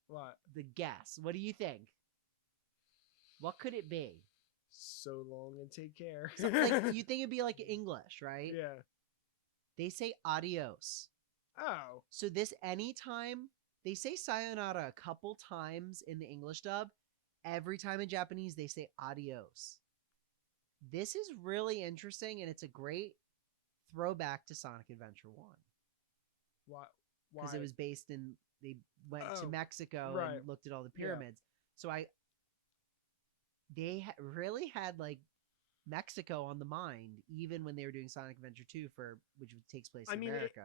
What? The guess. What do you think? What could it be? So long and take care. Like, you think it'd be like English, right? Yeah. They say adios. Oh. So anytime they say sayonara a couple times in the English dub, every time in Japanese they say adios. This is really interesting, and it's a great throwback to Sonic Adventure 1. Why? Because it was based in, they went to Mexico and looked at all the pyramids. So they really had like Mexico on the mind, even when they were doing Sonic Adventure 2, which takes place in America.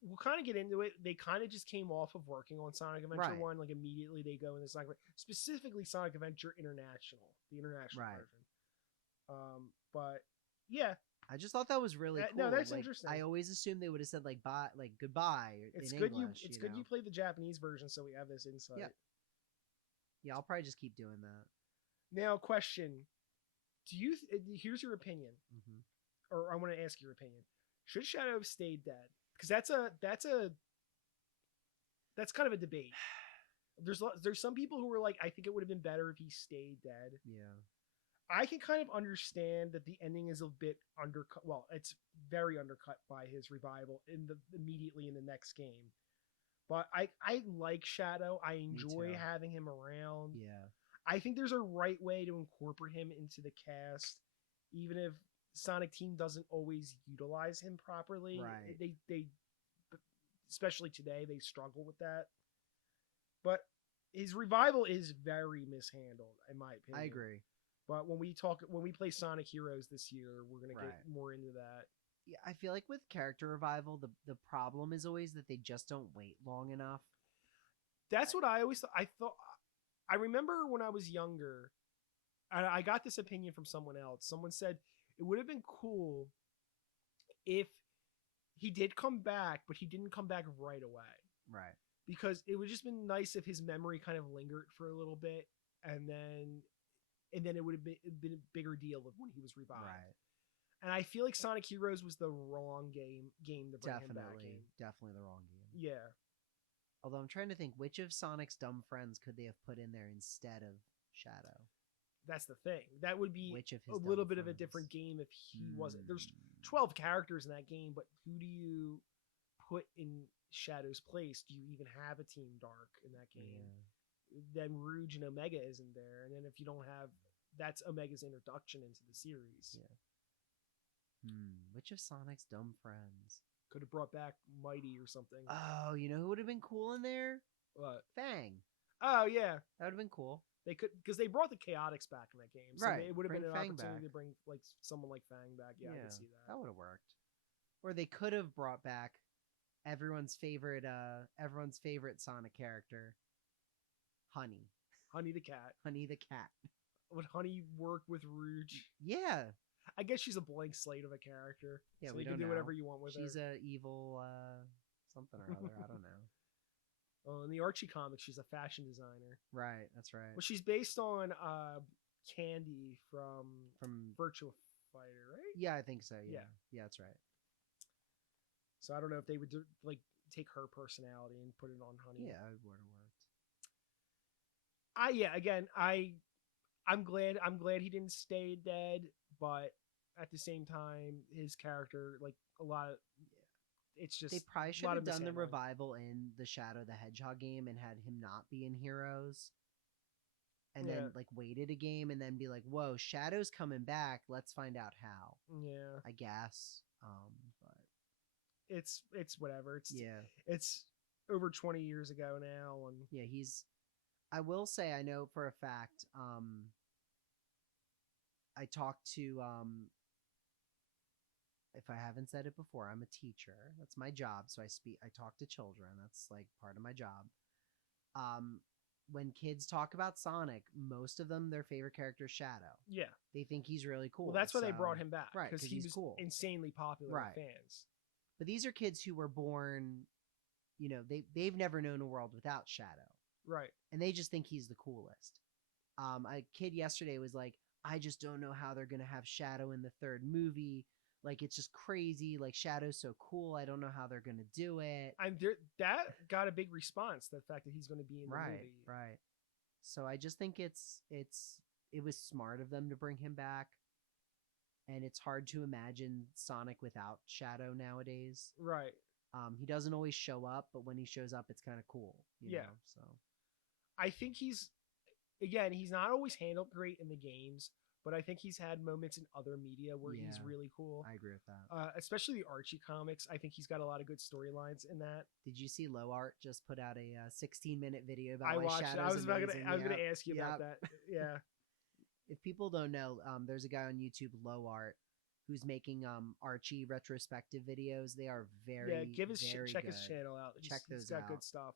We'll kind of get into it. They kind of just came off of working on Sonic Adventure 1. Like, immediately they go into Sonic, specifically Sonic Adventure International, the international version. But yeah, I just thought that was really cool. No, that's interesting. I always assumed they would have said like bye, like goodbye. It's in good. English, it's good you play the Japanese version, so we have this insight. Yeah, I'll probably just keep doing that. Now, question: here's your opinion, or I want to ask your opinion. Should Shadow have stayed dead? Because that's kind of a debate. There's some people who are like, I think it would have been better if he stayed dead. Yeah. I can kind of understand that the ending is a bit undercut. Well, it's very undercut by his revival immediately in the next game. But I like Shadow. I enjoy having him around. Yeah. I think there's a right way to incorporate him into the cast, even if Sonic Team doesn't always utilize him properly. Right. They especially today, they struggle with that. But his revival is very mishandled, in my opinion. I agree. But when we play Sonic Heroes this year, we're gonna get more into that. Yeah, I feel like with character revival, the problem is always that they just don't wait long enough. That's what I always thought. I remember when I was younger, I got this opinion from someone else. Someone said it would have been cool if he did come back, but he didn't come back right away. Right. Because it would just been nice if his memory kind of lingered for a little bit, and then it would have been a bigger deal of when he was revived. Right. And I feel like Sonic Heroes was the wrong game to bring him back in. Definitely the wrong game. Yeah. Although I'm trying to think, which of Sonic's dumb friends could they have put in there instead of Shadow? That's the thing. That would be Which of his a little bit friends? of a different game if he wasn't. There's 12 characters in that game, but who do you put in Shadow's place? Do you even have a Team Dark in that game? Yeah. Then Rouge and Omega isn't there, and then if you don't have, that's Omega's introduction into the series. Yeah. Which of Sonic's dumb friends? Could have brought back Mighty or something. Oh, you know who would have been cool in there? What? Fang. Oh yeah, that would have been cool. They could, because they brought the Chaotix back in that game, so right? It would have been an Fang opportunity back. to bring like someone like Fang back. Yeah, I can see that. That would have worked. Or they could have brought back everyone's favorite Sonic character, Honey. Honey the cat. Honey the cat. Would Honey work with Rouge? Yeah. I guess she's a blank slate of a character. Yeah, so we you don't can do know. whatever you want with she's her. She's a evil something or other. I don't know. Oh, in the Archie comics, she's a fashion designer. Right, that's right. Well, she's based on Candy from Virtua Fighter, right? Yeah, I think so. Yeah, that's right. So I don't know if they would like take her personality and put it on Honey. Yeah, it would have worked. I'm glad he didn't stay dead, but at the same time, his character, like a lot of, it's just they probably should have done the revival in the Shadow the Hedgehog game and had him not be in Heroes, and then like waited a game and then be like, "Whoa, Shadow's coming back. Let's find out how." Yeah, I guess. But it's whatever. It's over 20 years ago now, and yeah, I will say, I know for a fact. I talked to if I haven't said it before, I'm a teacher. That's my job. So I talk to children. That's like part of my job. When kids talk about Sonic, most of them, their favorite character is Shadow. Yeah. They think he's really cool. Well, that's why they brought him back. Right. Because he was cool. Insanely popular with fans. But these are kids who were born, they've never known a world without Shadow. Right. And they just think he's the coolest. A kid yesterday was like, I just don't know how they're going to have Shadow in the third movie. Like, it's just crazy. Like, Shadow's so cool. I don't know how they're going to do it. That got a big response, the fact that he's going to be in the movie. Right. So I just think it was smart of them to bring him back. And it's hard to imagine Sonic without Shadow nowadays. Right. He doesn't always show up, but when he shows up, it's kind of cool. You know? So I think he's not always handled great in the games, but I think he's had moments in other media where he's really cool. I agree with that. Especially the Archie comics. I think he's got a lot of good storylines in that. Did you see Low Art just put out a 16-minute video about I watched it. I was going to ask you about that. Yeah. If people don't know, there's a guy on YouTube, Low Art, who's making Archie retrospective videos. They are very check good. his channel out. He's got good stuff.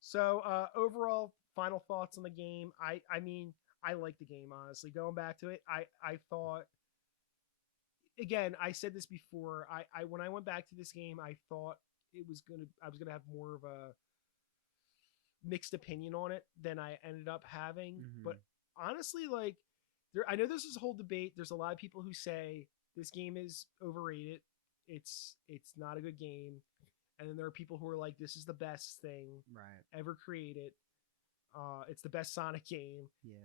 So overall, final thoughts on the game. I mean, I like the game, honestly. Going back to it, I thought, again, I said this before. I when I went back to this game, I thought I was gonna have more of a mixed opinion on it than I ended up having. Mm-hmm. But honestly, like, I know there's this whole debate. There's a lot of people who say this game is overrated. It's not a good game. And then there are people who are like, this is the best thing ever created. It's the best Sonic game. Yeah.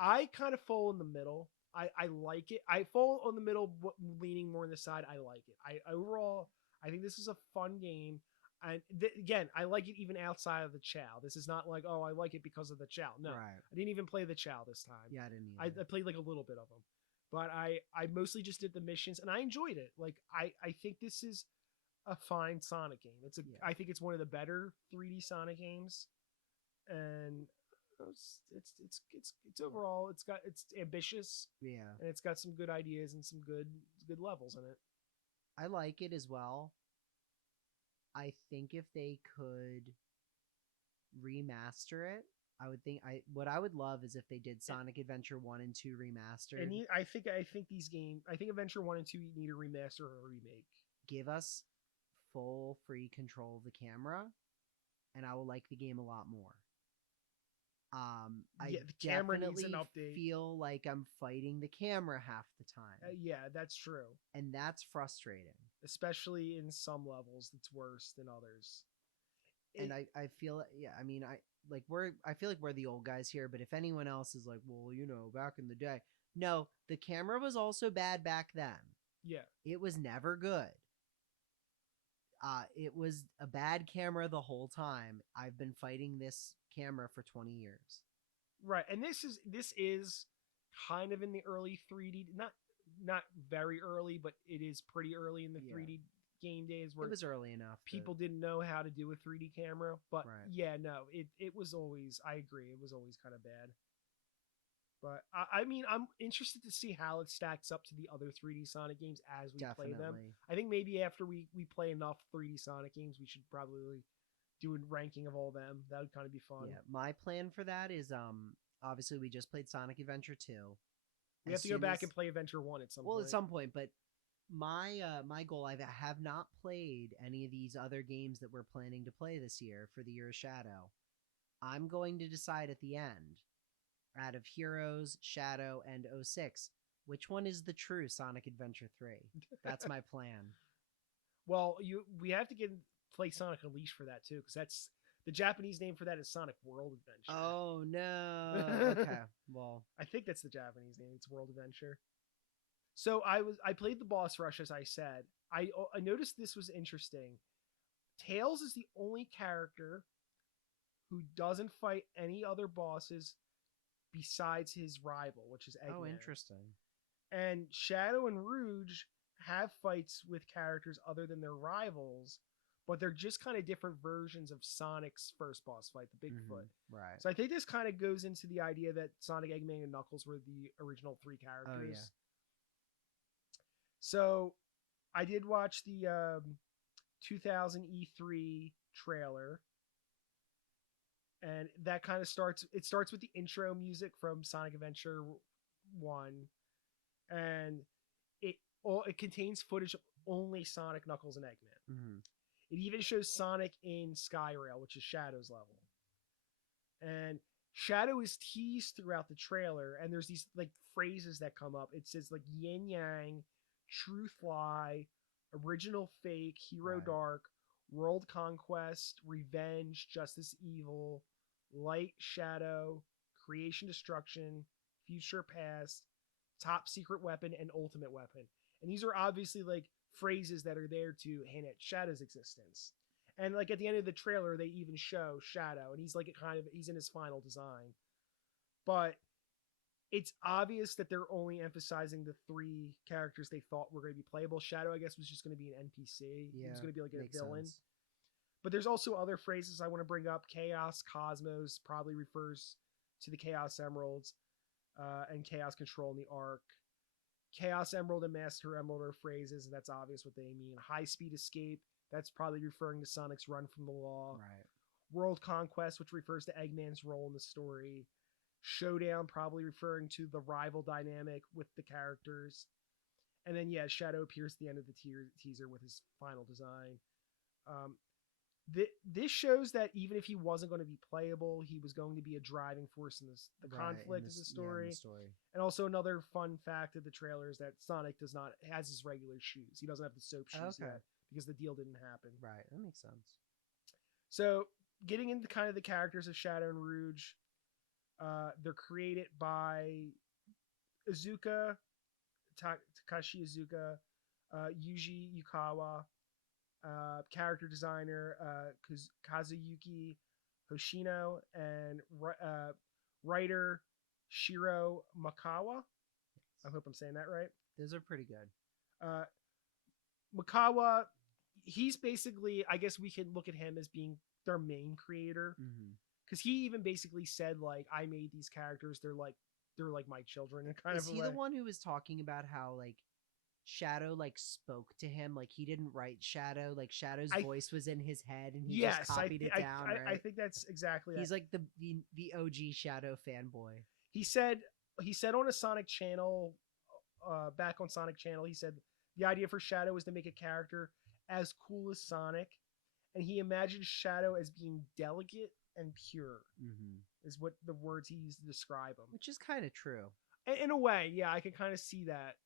I kind of fall in the middle. I like it. I fall on the middle, leaning more on the side. I like it. Overall, I think this is a fun game. And again, I like it even outside of the Chow. This is not like, oh, I like it because of the Chow. No, I didn't even play the Chow this time. Yeah, I didn't either. I played like a little bit of them. But I mostly just did the missions, and I enjoyed it. Like, I think this is a fine Sonic game. I think it's one of the better 3D Sonic games. And it's overall, it's ambitious. Yeah. And it's got some good ideas and some good levels in it. I like it as well. I think if they could remaster it I would think what I would love is if they did Sonic Adventure 1 and 2 remastered. And I think these games, I think Adventure 1 and 2 need a remaster or a remake. Give us full free control of the camera, and I will like the game a lot more. I the camera needs an definitely update. feel like I'm fighting the camera half the time. Yeah, that's true. And that's frustrating. Especially in some levels, it's worse than others. And I feel, yeah, I mean, I feel like we're the old guys here, but if anyone else is like, well, you know, back in the day, no, the camera was also bad back then. Yeah. It was never good. It was a bad camera the whole time. I've been fighting this camera for 20 years. Right. And this is kind of in the early 3D, not very early, but it is pretty early in the 3D game days where it was early enough. People didn't know how to do a 3D camera, but right. yeah, no, it was always, I agree, it was always kind of bad. But I mean, I'm interested to see how it stacks up to the other 3D Sonic games as we play them. I think maybe after we play enough 3D Sonic games, we should probably do a ranking of all them. That would kind of be fun. Yeah, my plan for that is obviously we just played Sonic Adventure 2. We have to go back and play Adventure 1 at some point. Well, at some point, but my goal, I have not played any of these other games that we're planning to play this year for the Year of Shadow. I'm going to decide at the end, out of Heroes, Shadow, and 06, which one is the true Sonic Adventure 3? That's my plan. Well, we have to play Sonic Unleashed for that too, because that's the Japanese name for that is Sonic World Adventure. Oh no! Okay, well, I think that's the Japanese name. It's World Adventure. So I played the boss rush, as I said. I noticed this was interesting. Tails is the only character who doesn't fight any other bosses besides his rival, which is Eggman. Oh, interesting. And Shadow and Rouge have fights with characters other than their rivals, but they're just kind of different versions of Sonic's first boss fight, the Bigfoot. Right. So I think this kind of goes into the idea that Sonic, Eggman, and Knuckles were the original 3 characters. Oh, yeah. So I did watch the 2000 E3 trailer, and that kind of starts with the intro music from Sonic Adventure 1, and it contains footage of only Sonic, Knuckles, and Eggman. Mm-hmm. It even shows Sonic in Skyrail, which is Shadow's level. And Shadow is teased throughout the trailer, and there's these like phrases that come up. It says like yin yang, truth lie, original fake, hero dark, world conquest, revenge, justice evil, light shadow, creation destruction, future past, top secret weapon, and ultimate weapon. And these are obviously like phrases that are there to hint at Shadow's existence. And like at the end of the trailer, they even show Shadow, and he's like he's in his final design. But it's obvious that they're only emphasizing the 3 characters they thought were going to be playable. Shadow, I guess, was just going to be an NPC. Yeah, he was going to be like a villain. Sense. But there's also other phrases I want to bring up. Chaos Cosmos probably refers to the Chaos Emeralds and Chaos Control in the Ark. Chaos Emerald and Master Emerald are phrases, and that's obvious what they mean. High Speed Escape, that's probably referring to Sonic's run from the law. Right. World Conquest, which refers to Eggman's role in the story. Showdown, probably referring to the rival dynamic with the characters. And then, yeah, Shadow appears at the end of the teaser with his final design. This shows that even if he wasn't going to be playable, he was going to be a driving force in the conflict of the story. And also another fun fact of the trailer is that Sonic has his regular shoes. He doesn't have the soap shoes yet because the deal didn't happen. Right, that makes sense. So getting into kind of the characters of Shadow and Rouge, they're created by Takashi Iizuka, Yuji Yukawa, character designer Kazuyuki Hoshino, and writer Shiro Makawa. I hope I'm saying that right. Those are pretty good. Makawa, he's basically, I guess we can look at him as being their main creator, because he even basically said like, I made these characters. They're like my children. And kind is he the one who was talking about how like Shadow like spoke to him, like he didn't write Shadow, like Shadow's voice was in his head and he just copied it down. I think that's exactly he's like the OG Shadow fanboy. He said on a Sonic channel, back on Sonic channel, he said the idea for Shadow was to make a character as cool as Sonic, and he imagined Shadow as being delicate and pure. Is what the words he used to describe him, which is kind of true in a way. Yeah, I can kind of see that.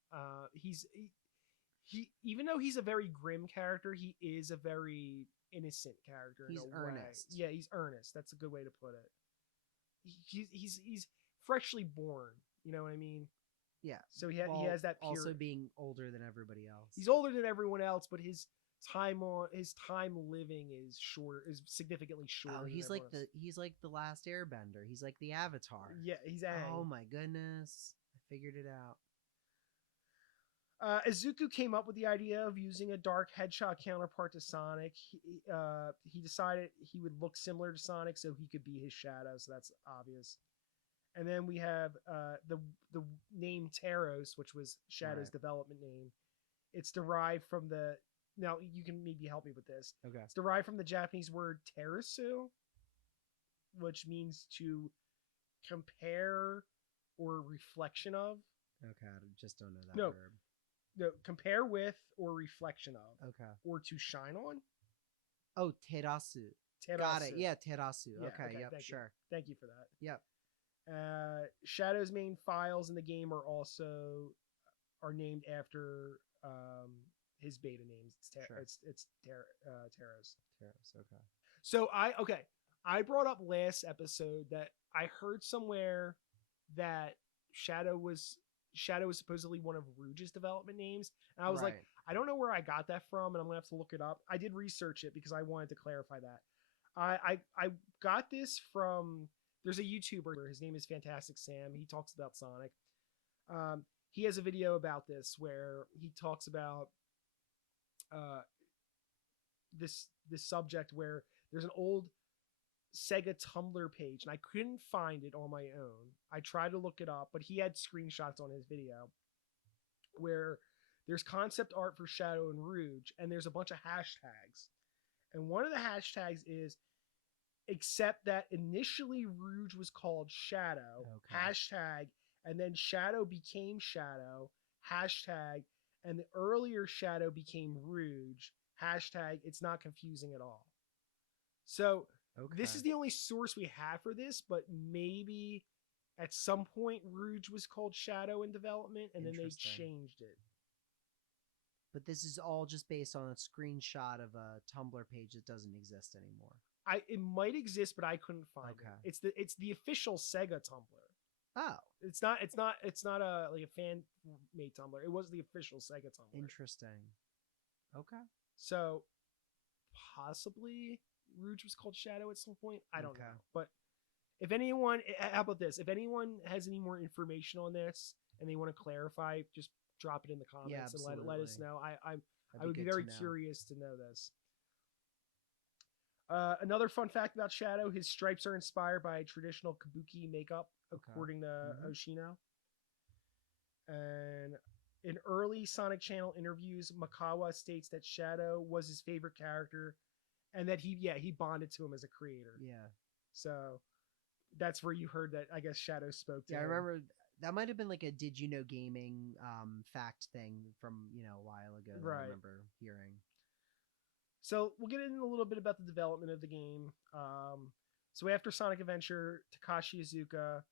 He even though he's a very grim character, he is a very innocent character. He's earnest. Yeah, he's earnest. That's a good way to put it. He's freshly born. You know what I mean? Yeah. So he has that pure... also being older than everybody else. He's older than everyone else, but his time living is significantly shorter. Oh, he's like the last Airbender. He's like the Avatar. Yeah, he's Aang. Oh my goodness, I figured it out. Izuku came up with the idea of using a dark headshot counterpart to Sonic. He decided he would look similar to Sonic, so he could be his shadow. So that's obvious. And then we have the name Taros, which was Shadow's development name. It's derived from the... Now, you can maybe help me with this. Okay. It's derived from the Japanese word terasu, which means to compare or reflection of. Okay, I just don't know that verb. No, compare with or reflection of. Okay. Or to shine on. Oh, terasu. Got it. Yeah, terasu. Yeah, okay, yep, sure. Thank you for that. Yep. Shadow's main files in the game are named after his beta names. It's Taros. Taros, okay. So I brought up last episode that I heard somewhere that Shadow was supposedly one of Rouge's development names. And I was like, I don't know where I got that from, and I'm gonna have to look it up. I did research it because I wanted to clarify that. I got this from... There's a YouTuber. His name is Fantastic Sam. He talks about Sonic. He has a video about this where he talks about this subject where there's an old Sega Tumblr page, and I couldn't find it on my own. I tried to look it up, but he had screenshots on his video where there's concept art for Shadow and Rouge, and there's a bunch of hashtags. And one of the hashtags is, except that initially Rouge was called Shadow, hashtag, and then Shadow became Shadow, hashtag, and the earlier Shadow became Rouge, hashtag, it's not confusing at all. So this is the only source we have for this, but maybe at some point Rouge was called Shadow in development, and then they changed it. But this is all just based on a screenshot of a Tumblr page that doesn't exist anymore. It might exist, but I couldn't find it. It's the official Sega Tumblr. Oh, it's not a fan made Tumblr. It was the official Sega Tumblr. Interesting. Okay. So possibly Rouge was called Shadow at some point. I don't know. But if anyone, how about this? If anyone has any more information on this and they want to clarify, just drop it in the comments and let us know. I would be very curious to know this. Another fun fact about Shadow, his stripes are inspired by traditional kabuki makeup, according to Hoshino. And in early Sonic Channel interviews, Makawa states that Shadow was his favorite character and that he bonded to him as a creator. Yeah. So that's where you heard that, I guess, Shadow spoke to him. I remember that might have been like a Did You Know Gaming fact thing from, a while ago that I remember hearing. So we'll get into a little bit about the development of the game. So after Sonic Adventure, Takashi Iizuka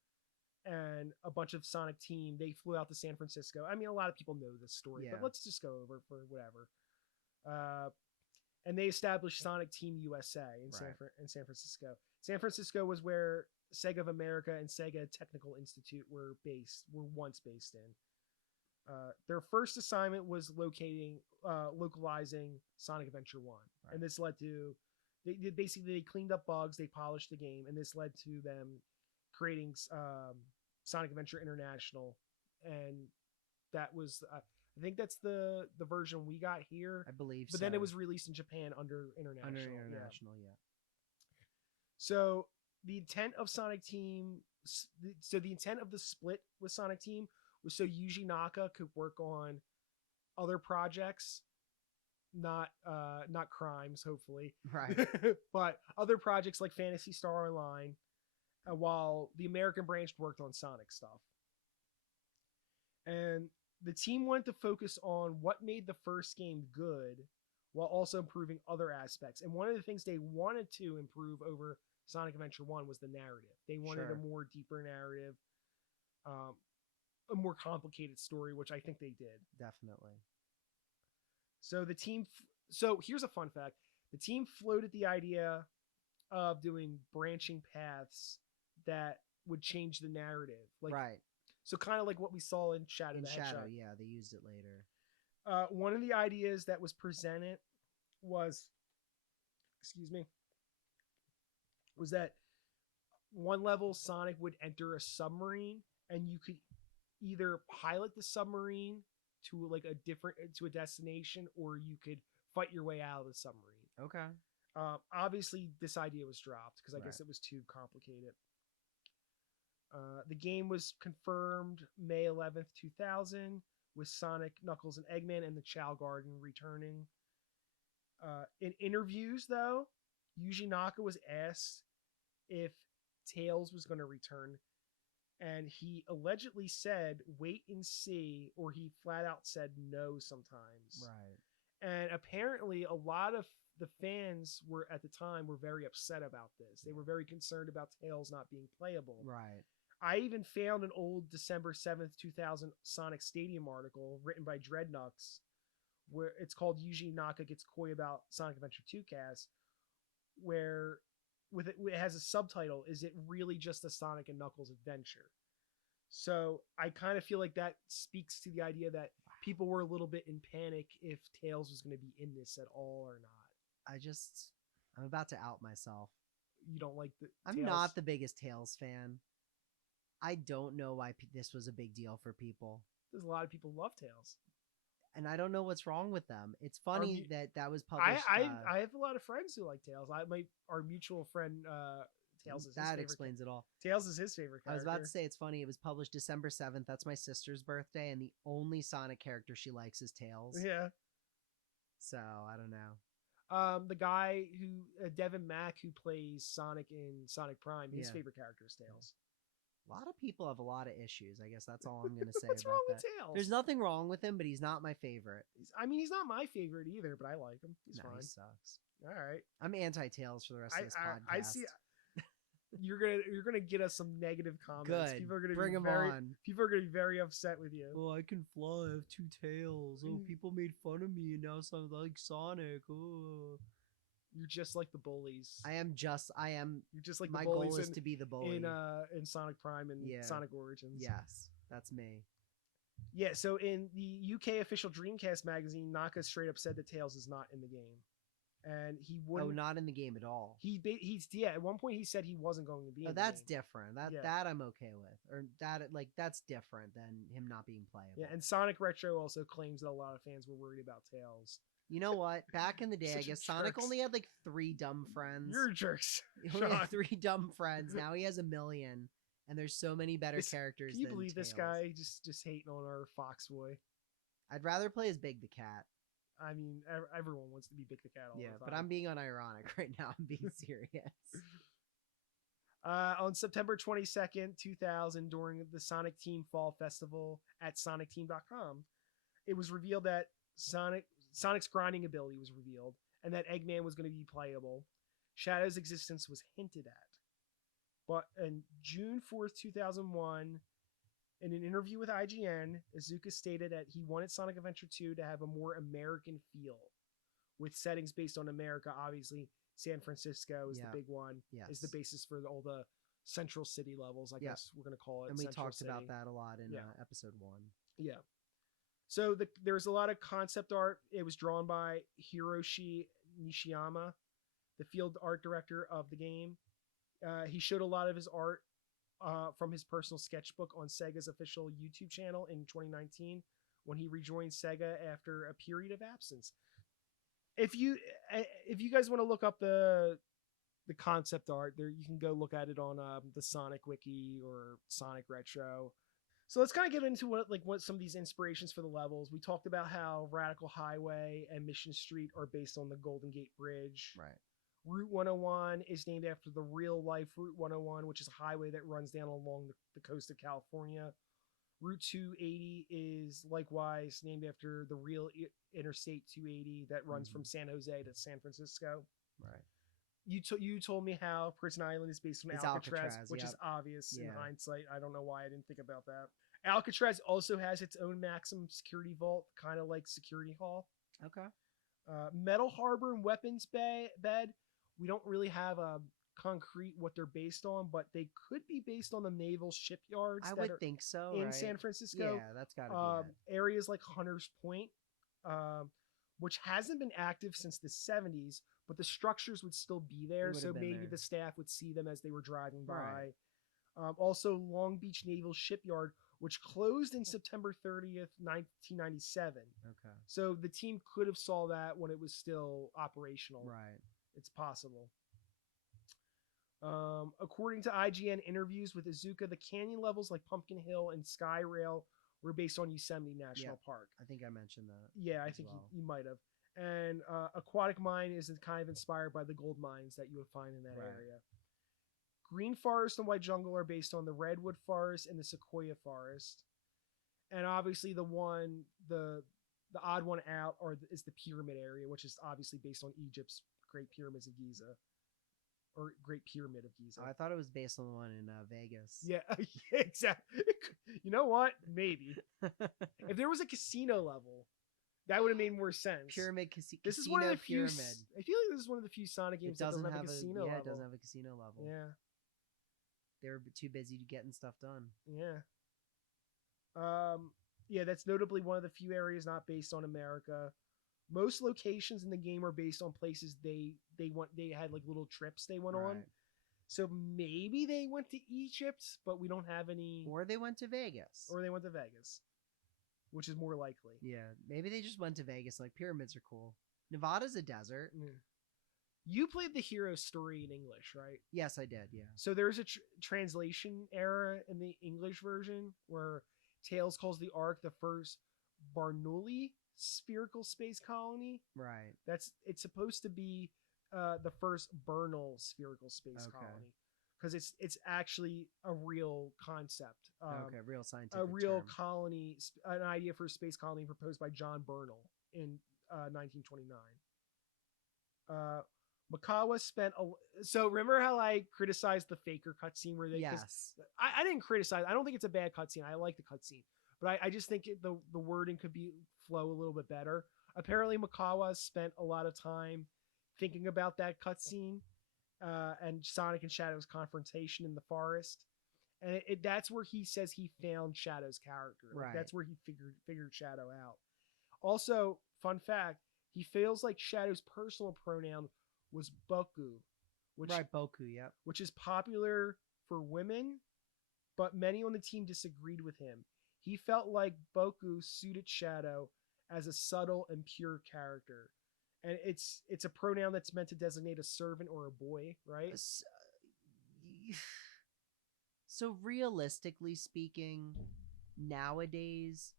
and a bunch of Sonic team, they flew out to San Francisco. I mean, a lot of people know this story, but let's just go over for whatever. And they established Sonic Team USA in San Francisco. San Francisco was where Sega of America and Sega Technical Institute were once based in. Their first assignment was localizing Sonic Adventure 1. And this led to, they cleaned up bugs, they polished the game, and this led to them creating Sonic Adventure International. And that was, I think that's the version we got here. I believe so. But then it was released in Japan under International. Yeah. So the intent of Sonic Team, the intent of the split with Sonic Team was so Yuji Naka could work on other projects, not crimes, hopefully, Right. but other projects like Phantasy Star Online, while the American branch worked on Sonic stuff. And the team wanted to focus on what made the first game good while also improving other aspects. And one of the things they wanted to improve over Sonic Adventure 1 was the narrative. They wanted a more deeper narrative, a more complicated story, which I think they did. Definitely. So the team, so here's a fun fact. The team floated the idea of doing branching paths that would change the narrative. Like, right. So kind of like what we saw in Shadow the Hedgehog. Yeah, they used it later. One of the ideas that was presented was, was that one level Sonic would enter a submarine and you could either pilot the submarine to like to a destination, or you could fight your way out of the submarine. Okay. Obviously this idea was dropped because I guess it was too complicated. The game was confirmed May 11th, 2000, with Sonic, Knuckles, and Eggman and the Chow Garden returning. In interviews, though, Yuji Naka was asked if Tails was going to return, and he allegedly said, "Wait and see," or he flat out said no sometimes. Right. And apparently a lot of the fans were at the time were very upset about this. They were very concerned about Tails not being playable. Right. I even found an old December 7th, 2000 Sonic Stadium article written by Dreadnux, where it's called Yuji Naka Gets Coy About Sonic Adventure 2 Cast, where it has a subtitle, Is It Really Just a Sonic and Knuckles Adventure? So I kind of feel like that speaks to the idea that people were a little bit in panic if Tails was going to be in this at all or not. I'm about to out myself. You don't like the I'm Tails? not the biggest Tails fan. I don't know why this was a big deal for people. There's a lot of people who love Tails. And I don't know what's wrong with them. It's funny that was published. I have a lot of friends who like Tails. Our mutual friend Tails is his favorite. That explains it all. Tails is his favorite character. I was about to say, it's funny. It was published December 7th. That's my sister's birthday, and the only Sonic character she likes is Tails. Yeah. So I don't know. The guy who Devin Mack, who plays Sonic in Sonic Prime, his favorite character is Tails. A lot of people have a lot of issues. I guess that's all I'm going to say What's about wrong that. with Tails? There's nothing wrong with him, but he's not my favorite. He's not my favorite either, but I like him. He's fine. He sucks. All right. I'm anti-Tails for the rest of this podcast. I see. You're gonna get us some negative comments. Good. People are gonna bring them on. People are gonna be very upset with you. Oh, I can fly. I have 2 tails. Oh, people made fun of me, and now I like Sonic. Oh. You're just like the bullies. You're just like my the bullies. My goal is to be the bully in Sonic Prime and Sonic Origins. Yes, that's me. Yeah. So in the UK official Dreamcast magazine, Naka straight up said that Tails is not in the game, and he wouldn't. Oh, not in the game at all. He's at one point he said he wasn't going to be. Oh, that's different. That I'm okay with, or that's different than him not being playable. Yeah, and Sonic Retro also claims that a lot of fans were worried about Tails. You know what? Back in the day, I guess Sonic only had like 3 dumb friends. You're jerks. He only had 3 dumb friends. Now he has 1 million, and there's so many better characters. Can you believe Tails. This guy just hating on our Fox boy? I'd rather play as Big the Cat. I mean, everyone wants to be Big the Cat all the time. But I'm being unironic right now. I'm being serious. On September 22nd, 2000, during the Sonic Team Fall Festival at SonicTeam.com, it was revealed that Sonic's grinding ability was revealed, and that Eggman was going to be playable. Shadow's existence was hinted at. But on June 4th, 2001, in an interview with IGN, Iizuka stated that he wanted Sonic Adventure 2 to have a more American feel, with settings based on America. Obviously, San Francisco is the big one, is the basis for all the Central City levels, I guess we're going to call it. And we Central talked City. about that a lot in episode 1. Yeah. So there's a lot of concept art. It was drawn by Hiroshi Nishiyama, the field art director of the game. He showed a lot of his art from his personal sketchbook on Sega's official YouTube channel in 2019 when he rejoined Sega after a period of absence. If you guys want to look up the concept art, there you can go look at it on the Sonic Wiki or Sonic Retro. So let's kind of get into what some of these inspirations for the levels. We talked about how Radical Highway and Mission Street are based on the Golden Gate Bridge. Right. Route 101 is named after the real life Route 101, which is a highway that runs down along the coast of California. Route 280 is likewise named after the real Interstate 280 that runs from San Jose to San Francisco. Right. You told me how Prison Island is based on Alcatraz, which is obvious in hindsight. I don't know why I didn't think about that. Alcatraz also has its own maximum security vault, kind of like Security Hall. Okay. Metal Harbor and Weapons Bed. We don't really have a concrete what they're based on, but they could be based on the naval shipyards. I would think so. In San Francisco. Yeah, that's got to be areas like Hunters Point, which hasn't been active since the 70s, but the structures would still be there. So maybe the staff would see them as they were driving by. Right. Also, Long Beach Naval Shipyard, which closed in September 30th, 1997. Okay. So the team could have saw that when it was still operational. Right. It's possible. According to IGN interviews with Izuka, the canyon levels like Pumpkin Hill and Sky Rail were based on Yosemite National Park. I think I mentioned that. Yeah, I think you might have. And Aquatic Mine is kind of inspired by the gold mines that you would find in that area. Green Forest and White Jungle are based on the Redwood Forest and the Sequoia Forest. And obviously the odd one out is the Pyramid area, which is obviously based on Egypt's Great Pyramids of Giza. Or Great Pyramid of Giza. I thought it was based on the one in Vegas. Yeah, exactly. You know what? Maybe. If there was a casino level, that would have made more sense. Pyramid Casino. This is one of the few. I feel like this is one of the few Sonic games that doesn't have a casino level. Yeah, it doesn't have a casino level. Yeah. They were too busy getting stuff done. Yeah. Yeah, that's notably one of the few areas not based on America. Most locations in the game are based on places they had like little trips they went on. So maybe they went to Egypt, but we don't have any. Or they went to Vegas. Which is more likely. Yeah, maybe they just went to Vegas. Like, pyramids are cool. Nevada's a desert. Yeah. You played the hero story in English, right? Yes, I did, yeah. So there's a translation error in the English version where Tails calls the Ark the first Bernoulli spherical space colony. Right. It's supposed to be the first Bernal spherical space colony. Because it's actually a real concept. Real scientific a real term. Colony, an idea for a space colony proposed by John Bernal in 1929. Makawa spent so remember how I criticized the Faker cutscene where they I didn't criticize. I don't think it's a bad cutscene. I like the cutscene, but I just think the wording could flow a little bit better. Apparently, Makawa spent a lot of time thinking about that cutscene. And Sonic and Shadow's confrontation in the forest, and that's where he says he found Shadow's character. Like, that's where he figured Shadow out. Also, fun fact: he feels like Shadow's personal pronoun was Boku, which is popular for women, but many on the team disagreed with him. He felt like Boku suited Shadow as a subtle and pure character. And it's a pronoun that's meant to designate a servant or a boy, right? So realistically speaking, nowadays,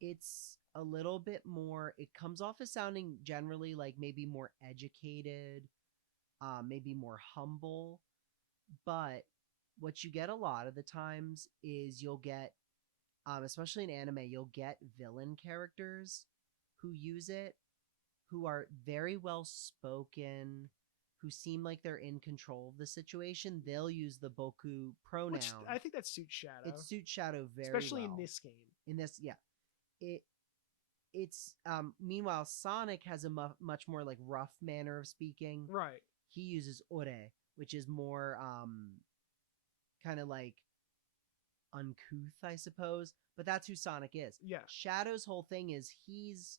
it's a little bit more, it comes off as sounding generally like maybe more educated, maybe more humble. But what you get a lot of the times is you'll get, especially in anime, you'll get villain characters who use it, who are very well spoken, who seem like they're in control of the situation. They'll use the Boku pronoun. Which I think that suits Shadow. It suits Shadow very especially well. In this game. In this, yeah. It's meanwhile Sonic has a much more like rough manner of speaking. Right. He uses ore, which is more kind of like uncouth, I suppose. But that's who Sonic is. Yeah. Shadow's whole thing is he's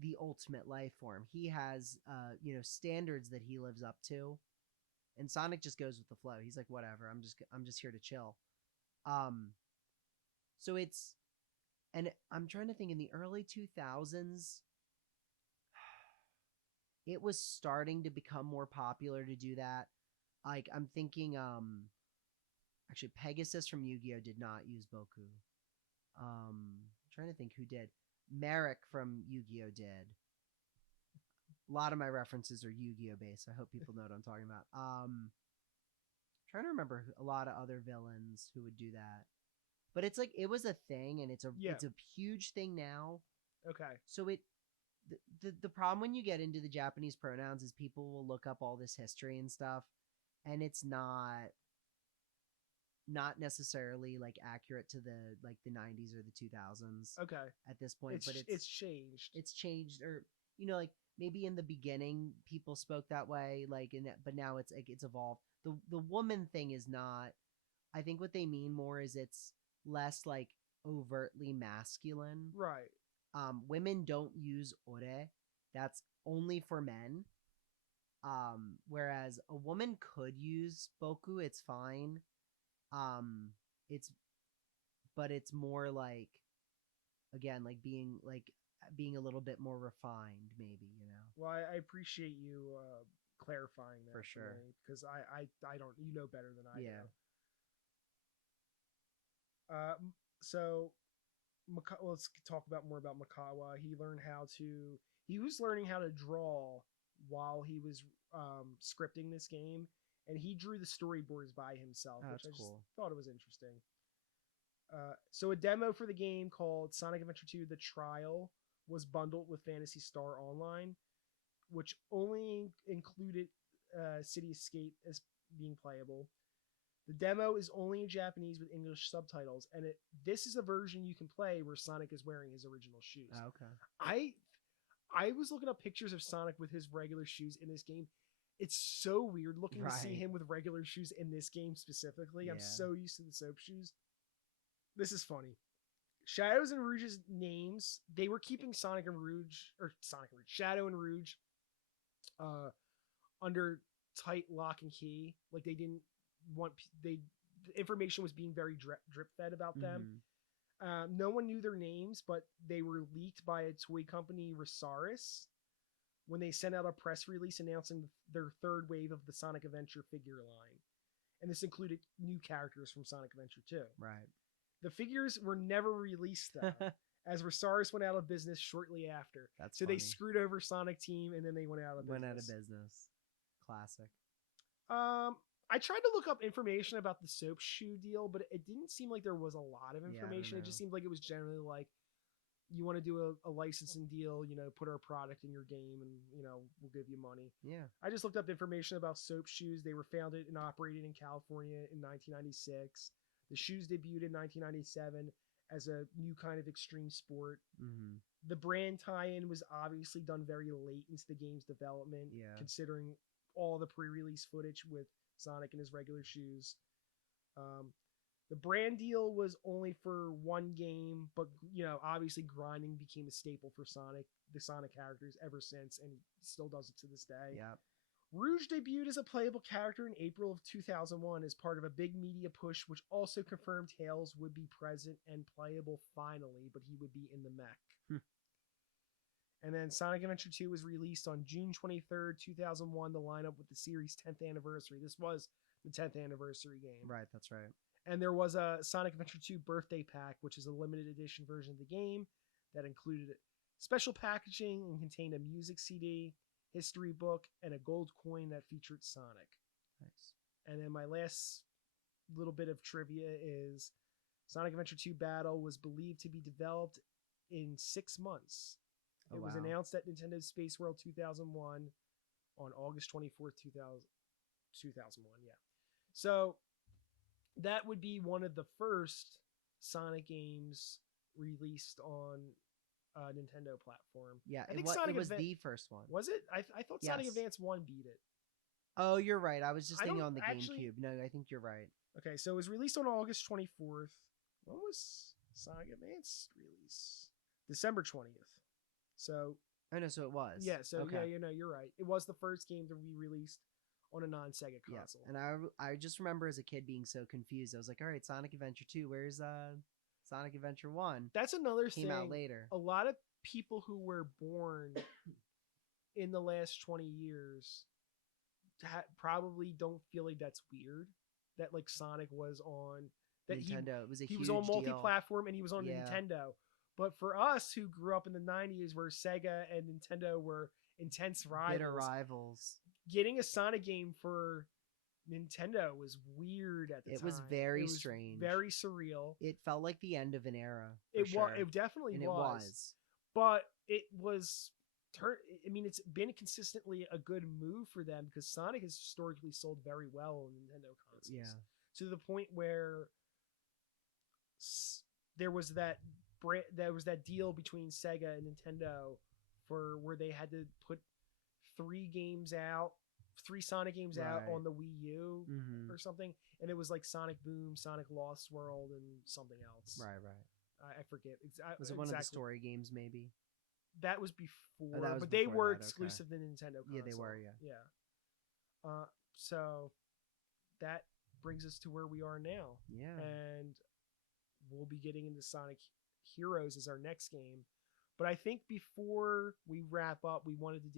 the ultimate life form. He has standards that he lives up to, and Sonic just goes with the flow. He's like, whatever, I'm just here to chill. So it's, and I'm trying to think, in the early 2000s it was starting to become more popular to do that. Like, I'm thinking Actually, Pegasus from Yu-Gi-Oh did not use Boku. I'm trying to think who did. Merrick from Yu-Gi-Oh did. A lot of my references are Yu-Gi-Oh based. I hope people know what I'm talking about. Trying to remember a lot of other villains who would do that. But it's like it was a thing, and it's a huge thing now. Okay. So the problem when you get into the Japanese pronouns is people will look up all this history and stuff, and it's not necessarily like accurate to the 90s or the 2000s. Okay. At this point, but it's changed. It's changed, or like maybe in the beginning people spoke that way, but now it's like it's evolved. The woman thing is not. I think what they mean more is it's less like overtly masculine. Right. Women don't use ore. That's only for men. Whereas a woman could use boku, it's fine. It's more like, again, like being a little bit more refined, maybe, Well, I appreciate you clarifying that for sure, because I don't, better than I do. So let's talk more about Makawa. He was learning how to draw while he was scripting this game, and he drew the storyboards by himself, which I just thought it was interesting. So a demo for the game called Sonic Adventure 2 The Trial was bundled with Phantasy Star Online, which only included City Escape as being playable. The demo is only in Japanese with English subtitles, and this is a version you can play where Sonic is wearing his original shoes. Oh, okay. I was looking up pictures of Sonic with his regular shoes in this game. It's so weird looking to see him with regular shoes in this game specifically. Yeah. I'm so used to the soap shoes. This is funny. Shadow's and Rouge's names, they were keeping Shadow and Rouge under tight lock and key. Like they didn't want the information was being very drip fed about them. No one knew their names, but they were leaked by a toy company, Rosaris, when they sent out a press release announcing their third wave of the Sonic Adventure figure line. And this included new characters from Sonic Adventure 2. Right. The figures were never released, though, as Rosaris went out of business shortly after. That's so funny. They screwed over Sonic Team, and then they went out of business. Classic. I tried to look up information about the soap shoe deal, but it didn't seem like there was a lot of information. It just seemed like it was generally like, you want to do a licensing deal, put our product in your game and, we'll give you money. Yeah. I just looked up information about soap shoes. They were founded and operated in California in 1996. The shoes debuted in 1997 as a new kind of extreme sport. Mm-hmm. The brand tie-in was obviously done very late into the game's development, considering all the pre-release footage with Sonic in his regular shoes. The brand deal was only for one game, but obviously grinding became a staple for the Sonic characters ever since, and still does it to this day. Yeah. Rouge debuted as a playable character in April of 2001 as part of a big media push, which also confirmed Tails would be present and playable finally, but he would be in the mech. And then Sonic Adventure 2 was released on June 23rd, 2001 to line up with the series' 10th anniversary. This was the 10th anniversary game. Right, that's right. And there was a Sonic Adventure 2 birthday pack, which is a limited edition version of the game that included special packaging and contained a music CD, history book, and a gold coin that featured Sonic. Nice. And then my last little bit of trivia is Sonic Adventure 2 Battle was believed to be developed in 6 months. It was announced at Nintendo Space World 2001 on August 24th, 2001. Yeah. So that would be one of the first Sonic games released on a Nintendo platform. Yeah, I think it was the first one. Was it? I thought Sonic Advance 1 beat it. Oh, you're right. I was just thinking on the GameCube. No, I think you're right. Okay, so it was released on August 24th. When was Sonic Advance release? December 20th. So I know, so it was. Yeah, so you're right. It was the first game to be released on a non-Sega console. Yeah. And I just remember as a kid being so confused. I was like, all right, Sonic Adventure 2, where's Sonic Adventure 1? That's another thing. Came out later. A lot of people who were born in the last 20 years probably don't feel like that's weird. that like Sonic was on. That Nintendo. It was a he huge was on deal. multi-platform and he was on Yeah. Nintendo. But for us who grew up in the 90s where Sega and Nintendo were intense Bitter rivals, rivals. getting a Sonic game for Nintendo was weird at the time. It was very strange. Very surreal. It felt like the end of an era. It definitely and was. It was. But it was I mean, it's been consistently a good move for them because Sonic has historically sold very well on Nintendo consoles. Yeah. To the point where there was that deal between Sega and Nintendo for where they had to put 3 Sonic games out on the Wii U or something, and it was like Sonic Boom, Sonic Lost World, and something else. Right. I forget. Was it one of the story games? Maybe that was before, that was but they were that. exclusive to Nintendo console. Yeah, they were. Yeah. So that brings us to where we are now. Yeah. And we'll be getting into Sonic Heroes as our next game. But I think before we wrap up, we wanted to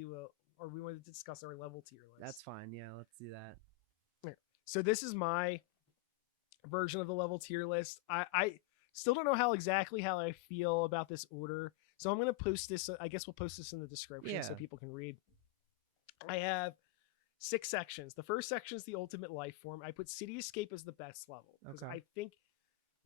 discuss our level tier list. That's fine. Yeah, let's do that. So this is my version of the level tier list. I still don't know how I feel about this order. So I'm going to post this. I guess we'll post this in the description so people can read. I have 6 sections. The first section is the Ultimate Life Form. I put City Escape as the best level because I think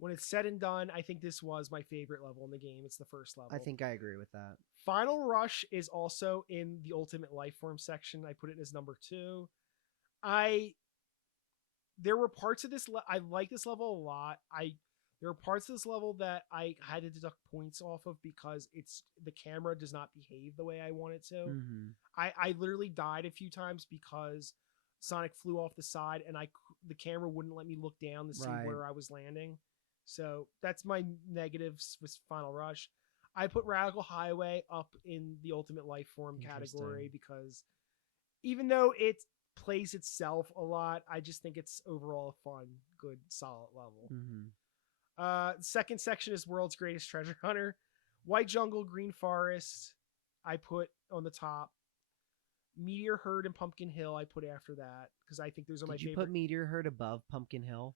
when it's said and done, I think this was my favorite level in the game. It's the first level. I think I agree with that. Final Rush is also in the Ultimate Life Form section. I put it as number 2. There were parts of this. I like this level a lot. There are parts of this level that I had to deduct points off of because the camera does not behave the way I want it to. Mm-hmm. I literally died a few times because Sonic flew off the side and the camera wouldn't let me look down to see where I was landing. So that's my negatives with Final Rush. I put Radical Highway up in the Ultimate Life Form category because even though it plays itself a lot, I just think it's overall a fun, good, solid level. Mm-hmm. Second section is World's Greatest Treasure Hunter. White Jungle, Green Forest, I put on the top. Meteor Herd and Pumpkin Hill, I put after that because I think those are my favorite. Did you put Meteor Herd above Pumpkin Hill?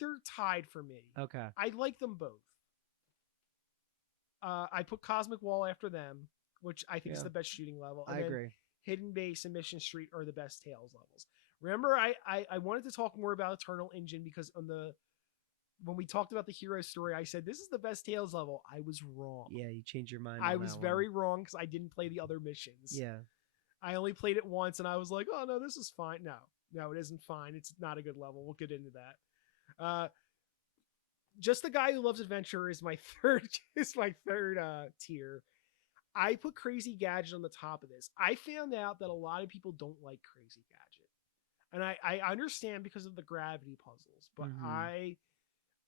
They're tied for me. Okay. I like them both. I put Cosmic Wall after them, which I think is the best shooting level. And I agree. Hidden Base and Mission Street are the best Tails levels. Remember, I wanted to talk more about Eternal Engine because when we talked about the hero story, I said this is the best Tails level. I was wrong. Yeah, you changed your mind. I was very wrong because I didn't play the other missions. Yeah. I only played it once and I was like, oh no, this is fine. No, it isn't fine. It's not a good level. We'll get into that. Just the Guy Who Loves Adventure is my third tier. I put Crazy Gadget on the top of this. I found out that a lot of people don't like Crazy Gadget. And I understand because of the gravity puzzles, but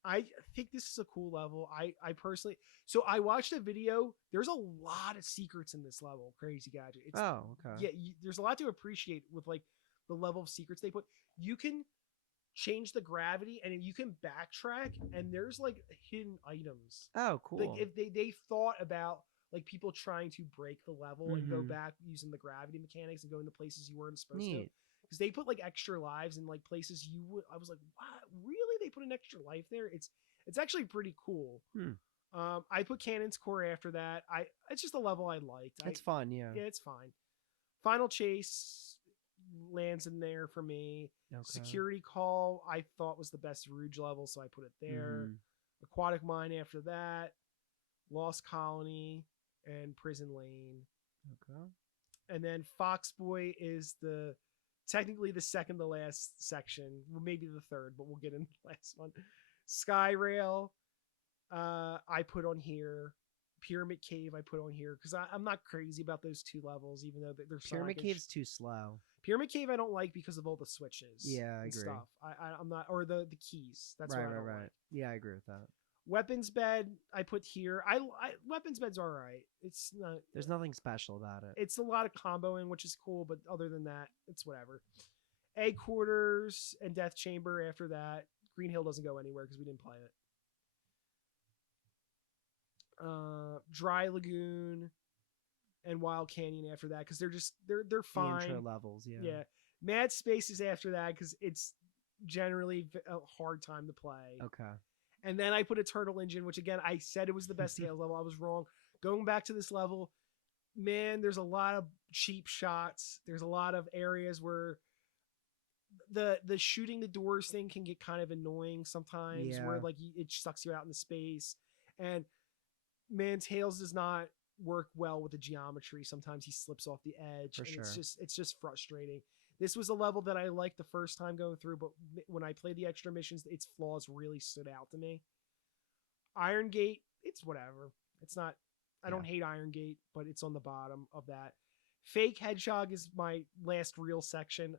I think this is a cool level. I personally, so I watched a video. There's a lot of secrets in this level, Crazy Gadget. Okay. Yeah, there's a lot to appreciate with like the level of secrets they put. You can change the gravity and you can backtrack, and there's like hidden items. Oh, cool. Like if they thought about like people trying to break the level and go back using the gravity mechanics and go into places you weren't supposed to. Because they put like extra lives in like places you would. I was like, what? Really? They put an extra life there? It's actually pretty cool. I put Cannon's Core after that. It's just a level I liked. It's fun, yeah. Yeah, it's fine. Final Chase lands in there for me. Okay. Security Call I thought was the best Rouge level, so I put it there. Aquatic Mine after that. Lost Colony and Prison Lane. Okay. And then Fox Boy is technically the second to last section, well, maybe the third, but we'll get into the last one. Skyrail, I put on here. Pyramid Cave, I put on here because I'm not crazy about those 2 levels, even though they're Pyramid Cave's too slow. Pyramid Cave I don't like because of all the switches. Yeah, I agree. Stuff. I'm not, or the keys. That's right, right. Like. Yeah, I agree with that. Weapons Bed, I put here. Weapons Bed's all right. It's not. There's nothing special about it. It's a lot of comboing, which is cool, but other than that, it's whatever. Egg Quarters and Death Chamber after that. Green Hill doesn't go anywhere because we didn't play it. Dry Lagoon and Wild Canyon after that because they're fine. The intro levels, yeah. Yeah. Mad Space is after that because it's generally a hard time to play. Okay. And then I put Eternal Engine, which again, I said it was the best Halo level. I was wrong. Going back to this level, man, there's a lot of cheap shots. There's a lot of areas where the shooting the doors thing can get kind of annoying sometimes, where like it sucks you out into space. And man, Tails does not work well with the geometry. Sometimes he slips off the edge, For and sure. it's just frustrating. This was a level that I liked the first time going through, but when I played the extra missions, its flaws really stood out to me. Iron Gate, it's whatever. It's not. I don't hate Iron Gate, but it's on the bottom of that. Fake Hedgehog is my last real section.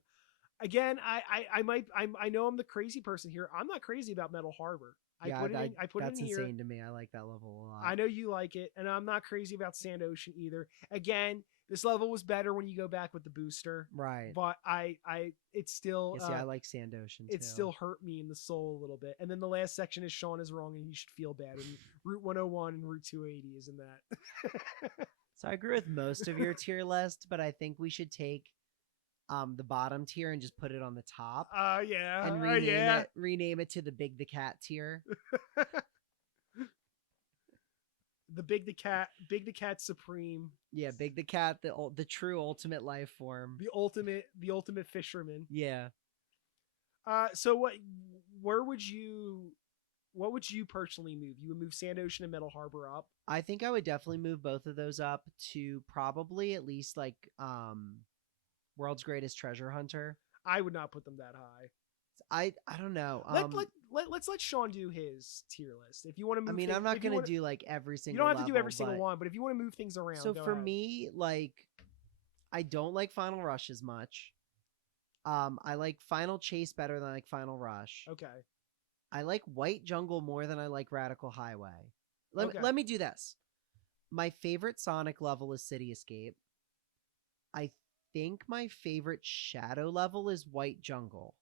Again, I know I'm the crazy person here. I'm not crazy about Metal Harbor. I put it in that's here. insane to me. I like that level a lot. I know you like it, and I'm not crazy about Sand Ocean either. Again, this level was better when you go back with the booster, right? But it's still. Yeah, see, I like Sand Ocean too. It still hurt me in the soul a little bit. And then the last section is Sean is wrong and he should feel bad. And Route 101 and Route 280 is in that. So I agree with most of your tier list, but I think we should take the bottom tier and just put it on the top. Yeah. And rename it to the Big the Cat tier. The Big the Cat Supreme. Yeah, Big the Cat, the true ultimate life form. The ultimate fisherman. Yeah. So what would you personally move? You would move Sand Ocean and Metal Harbor up? I think I would definitely move both of those up to probably at least like World's Greatest Treasure Hunter. I would not put them that high. I don't know. Let's let Sean do his tier list. If you want to move, I mean, I'm not going to do like every single. You don't have to do every single one, but if you want to move things around. So for ahead. me, like, I don't like Final Rush as much. I like Final Chase better than I like Final Rush. Okay. I like White Jungle more than I like Radical Highway. Let me do this. My favorite Sonic level is City Escape. I think my favorite Shadow level is White Jungle.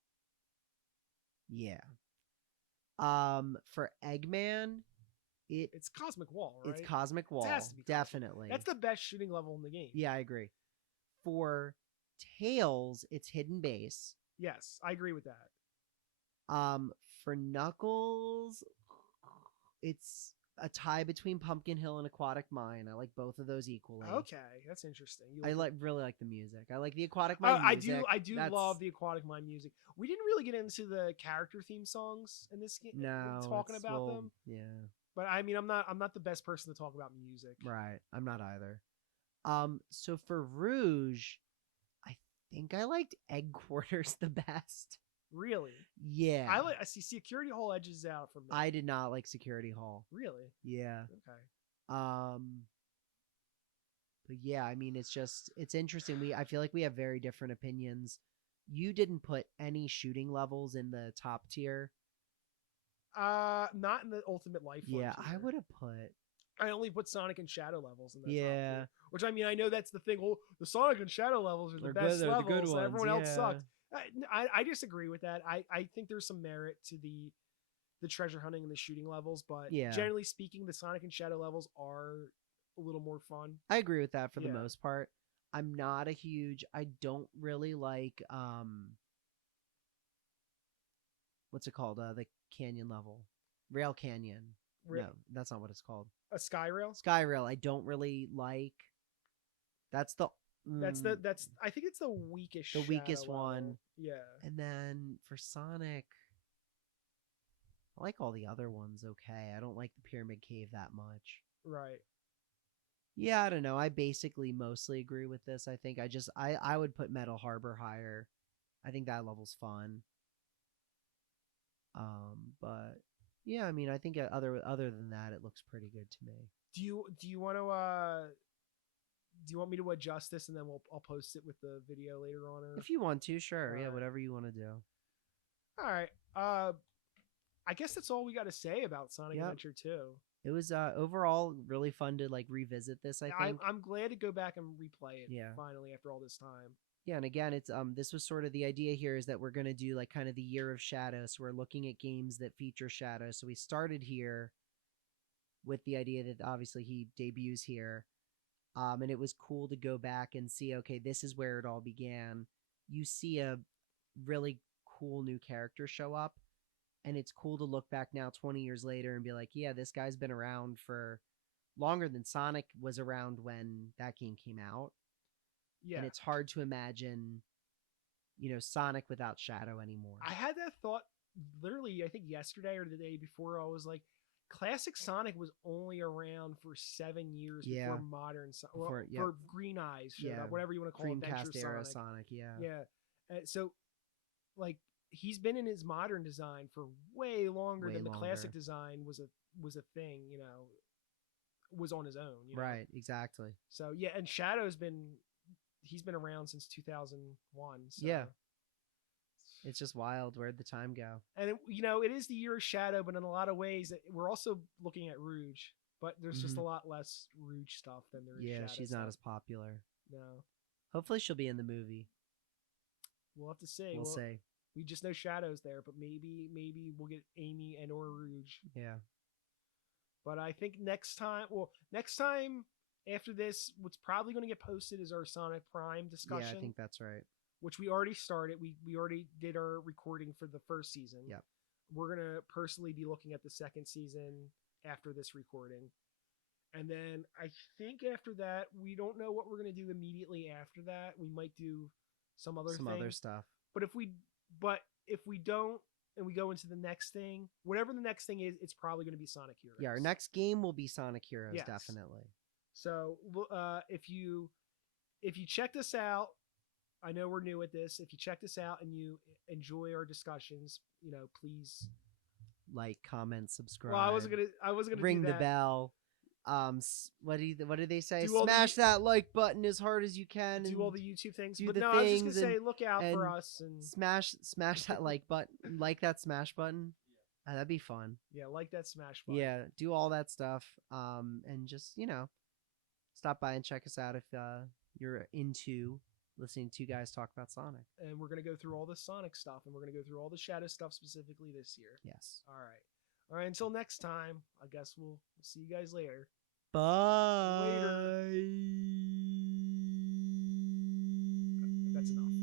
Yeah. For Eggman, it's Cosmic Wall, right? It's Cosmic Wall. It has to be definitely. That's the best shooting level in the game. Yeah, I agree. For Tails, it's Hidden Base. Yes, I agree with that. For Knuckles, it's a tie between Pumpkin Hill and Aquatic Mine. I like both of those equally. Okay, that's interesting. I really like the music. I like the Aquatic Mine music. I do love the Aquatic Mine music. We didn't really get into the character theme songs in this game. No, talking about them. Yeah. But I mean, I'm not the best person to talk about music. Right. I'm not either. So for Rouge, I think I liked Egg Quarters the best. Really? Yeah. I see Security Hall edges out from me. I did not like Security Hall. Really? Yeah. Okay. But yeah, I mean, it's interesting. I feel like we have very different opinions. You didn't put any shooting levels in the top tier. Not in the Ultimate Life Form Yeah, tier. I would have put. I only put Sonic and Shadow levels in the top tier. Which, I mean, I know that's the thing. Well, the Sonic and Shadow levels are the best levels. The good ones, everyone else sucked. I disagree with that. I think there's some merit to the treasure hunting and the shooting levels, but generally speaking, the Sonic and Shadow levels are a little more fun. I agree with that for the most part. I'm not a huge. I don't really like what's it called? The canyon level, Rail Canyon. No, that's not what it's called. A Skyrail. Skyrail. I don't really like. That's the. That's I think it's the weakest. The weakest one. Yeah. And then for Sonic, I like all the other ones. Okay, I don't like the Pyramid Cave that much. Right. Yeah, I don't know. I basically mostly agree with this. I think I would put Metal Harbor higher. I think that level's fun. But yeah, I mean, I think other than that, it looks pretty good to me. Do you want to do you want me to adjust this and then I'll post it with the video later on? Or if you want to, sure. Yeah, whatever you want to do. All right. I guess that's all we got to say about Sonic Adventure 2. It was overall really fun to like revisit this. I think I'm glad to go back and replay it. Yeah. Finally, after all this time. Yeah, and again, it's this was sort of the idea here is that we're gonna do like kind of the year of Shadow. So we're looking at games that feature Shadow. So we started here with the idea that obviously he debuts here, and it was cool to go back and see. Okay, this is where it all began. you see a really cool new character show up, and it's cool to look back now 20 years later and be like, yeah, this guy's been around for longer than Sonic was around when that game came out. Yeah. And it's hard to imagine, Sonic without Shadow anymore. I had that thought literally, I think yesterday or the day before. I was like, classic Sonic was only around for 7 years before modern Sonic, for Green Eyes showed up, whatever you want to call Adventure Dreamcast era Sonic. Yeah. Yeah. So, like, he's been in his modern design for way longer than the classic design was a thing, was on his own. Right, exactly. So, yeah, and Shadow's he's been around since 2001. So. Yeah. It's just wild. Where'd the time go? And, it is the year of Shadow, but in a lot of ways, we're also looking at Rouge. But there's just a lot less Rouge stuff than there is Shadow. Yeah, she's not as popular. No. Hopefully she'll be in the movie. We'll have to see. We'll see. We just know Shadow's there, but maybe we'll get Amy and or Rouge. Yeah. But I think next time after this, what's probably going to get posted is our Sonic Prime discussion. Yeah, I think that's right. Which we already started. We already did our recording for the first season. Yep. We're going to personally be looking at the second season after this recording. And then I think after that, we don't know what we're going to do immediately after that. We might do some other stuff. But if we don't, and we go into the next thing, whatever the next thing is, it's probably going to be Sonic Heroes. Yeah, our next game will be Sonic Heroes, definitely. So if you checked us out, I know we're new at this. If you checked us out and you enjoy our discussions, please like, comment, subscribe. Well, I wasn't gonna ring do the that. bell. What do they say? Smash that like button as hard as you can. Do all the YouTube things. But I was just gonna say, look out for us and smash that like button, like that smash button. Yeah. That'd be fun. Yeah, like that smash button. Yeah, do all that stuff. And just stop by and check us out if you're into listening to guys talk about Sonic. And we're going to go through all the Sonic stuff, and we're going to go through all the Shadow stuff specifically this year. Yes. All right. Until next time, I guess we'll see you guys later. Bye. Later. That's enough.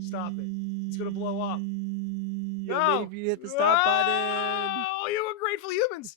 Stop it. It's going to blow up. No! Maybe you hit the stop button. Oh, you ungrateful humans.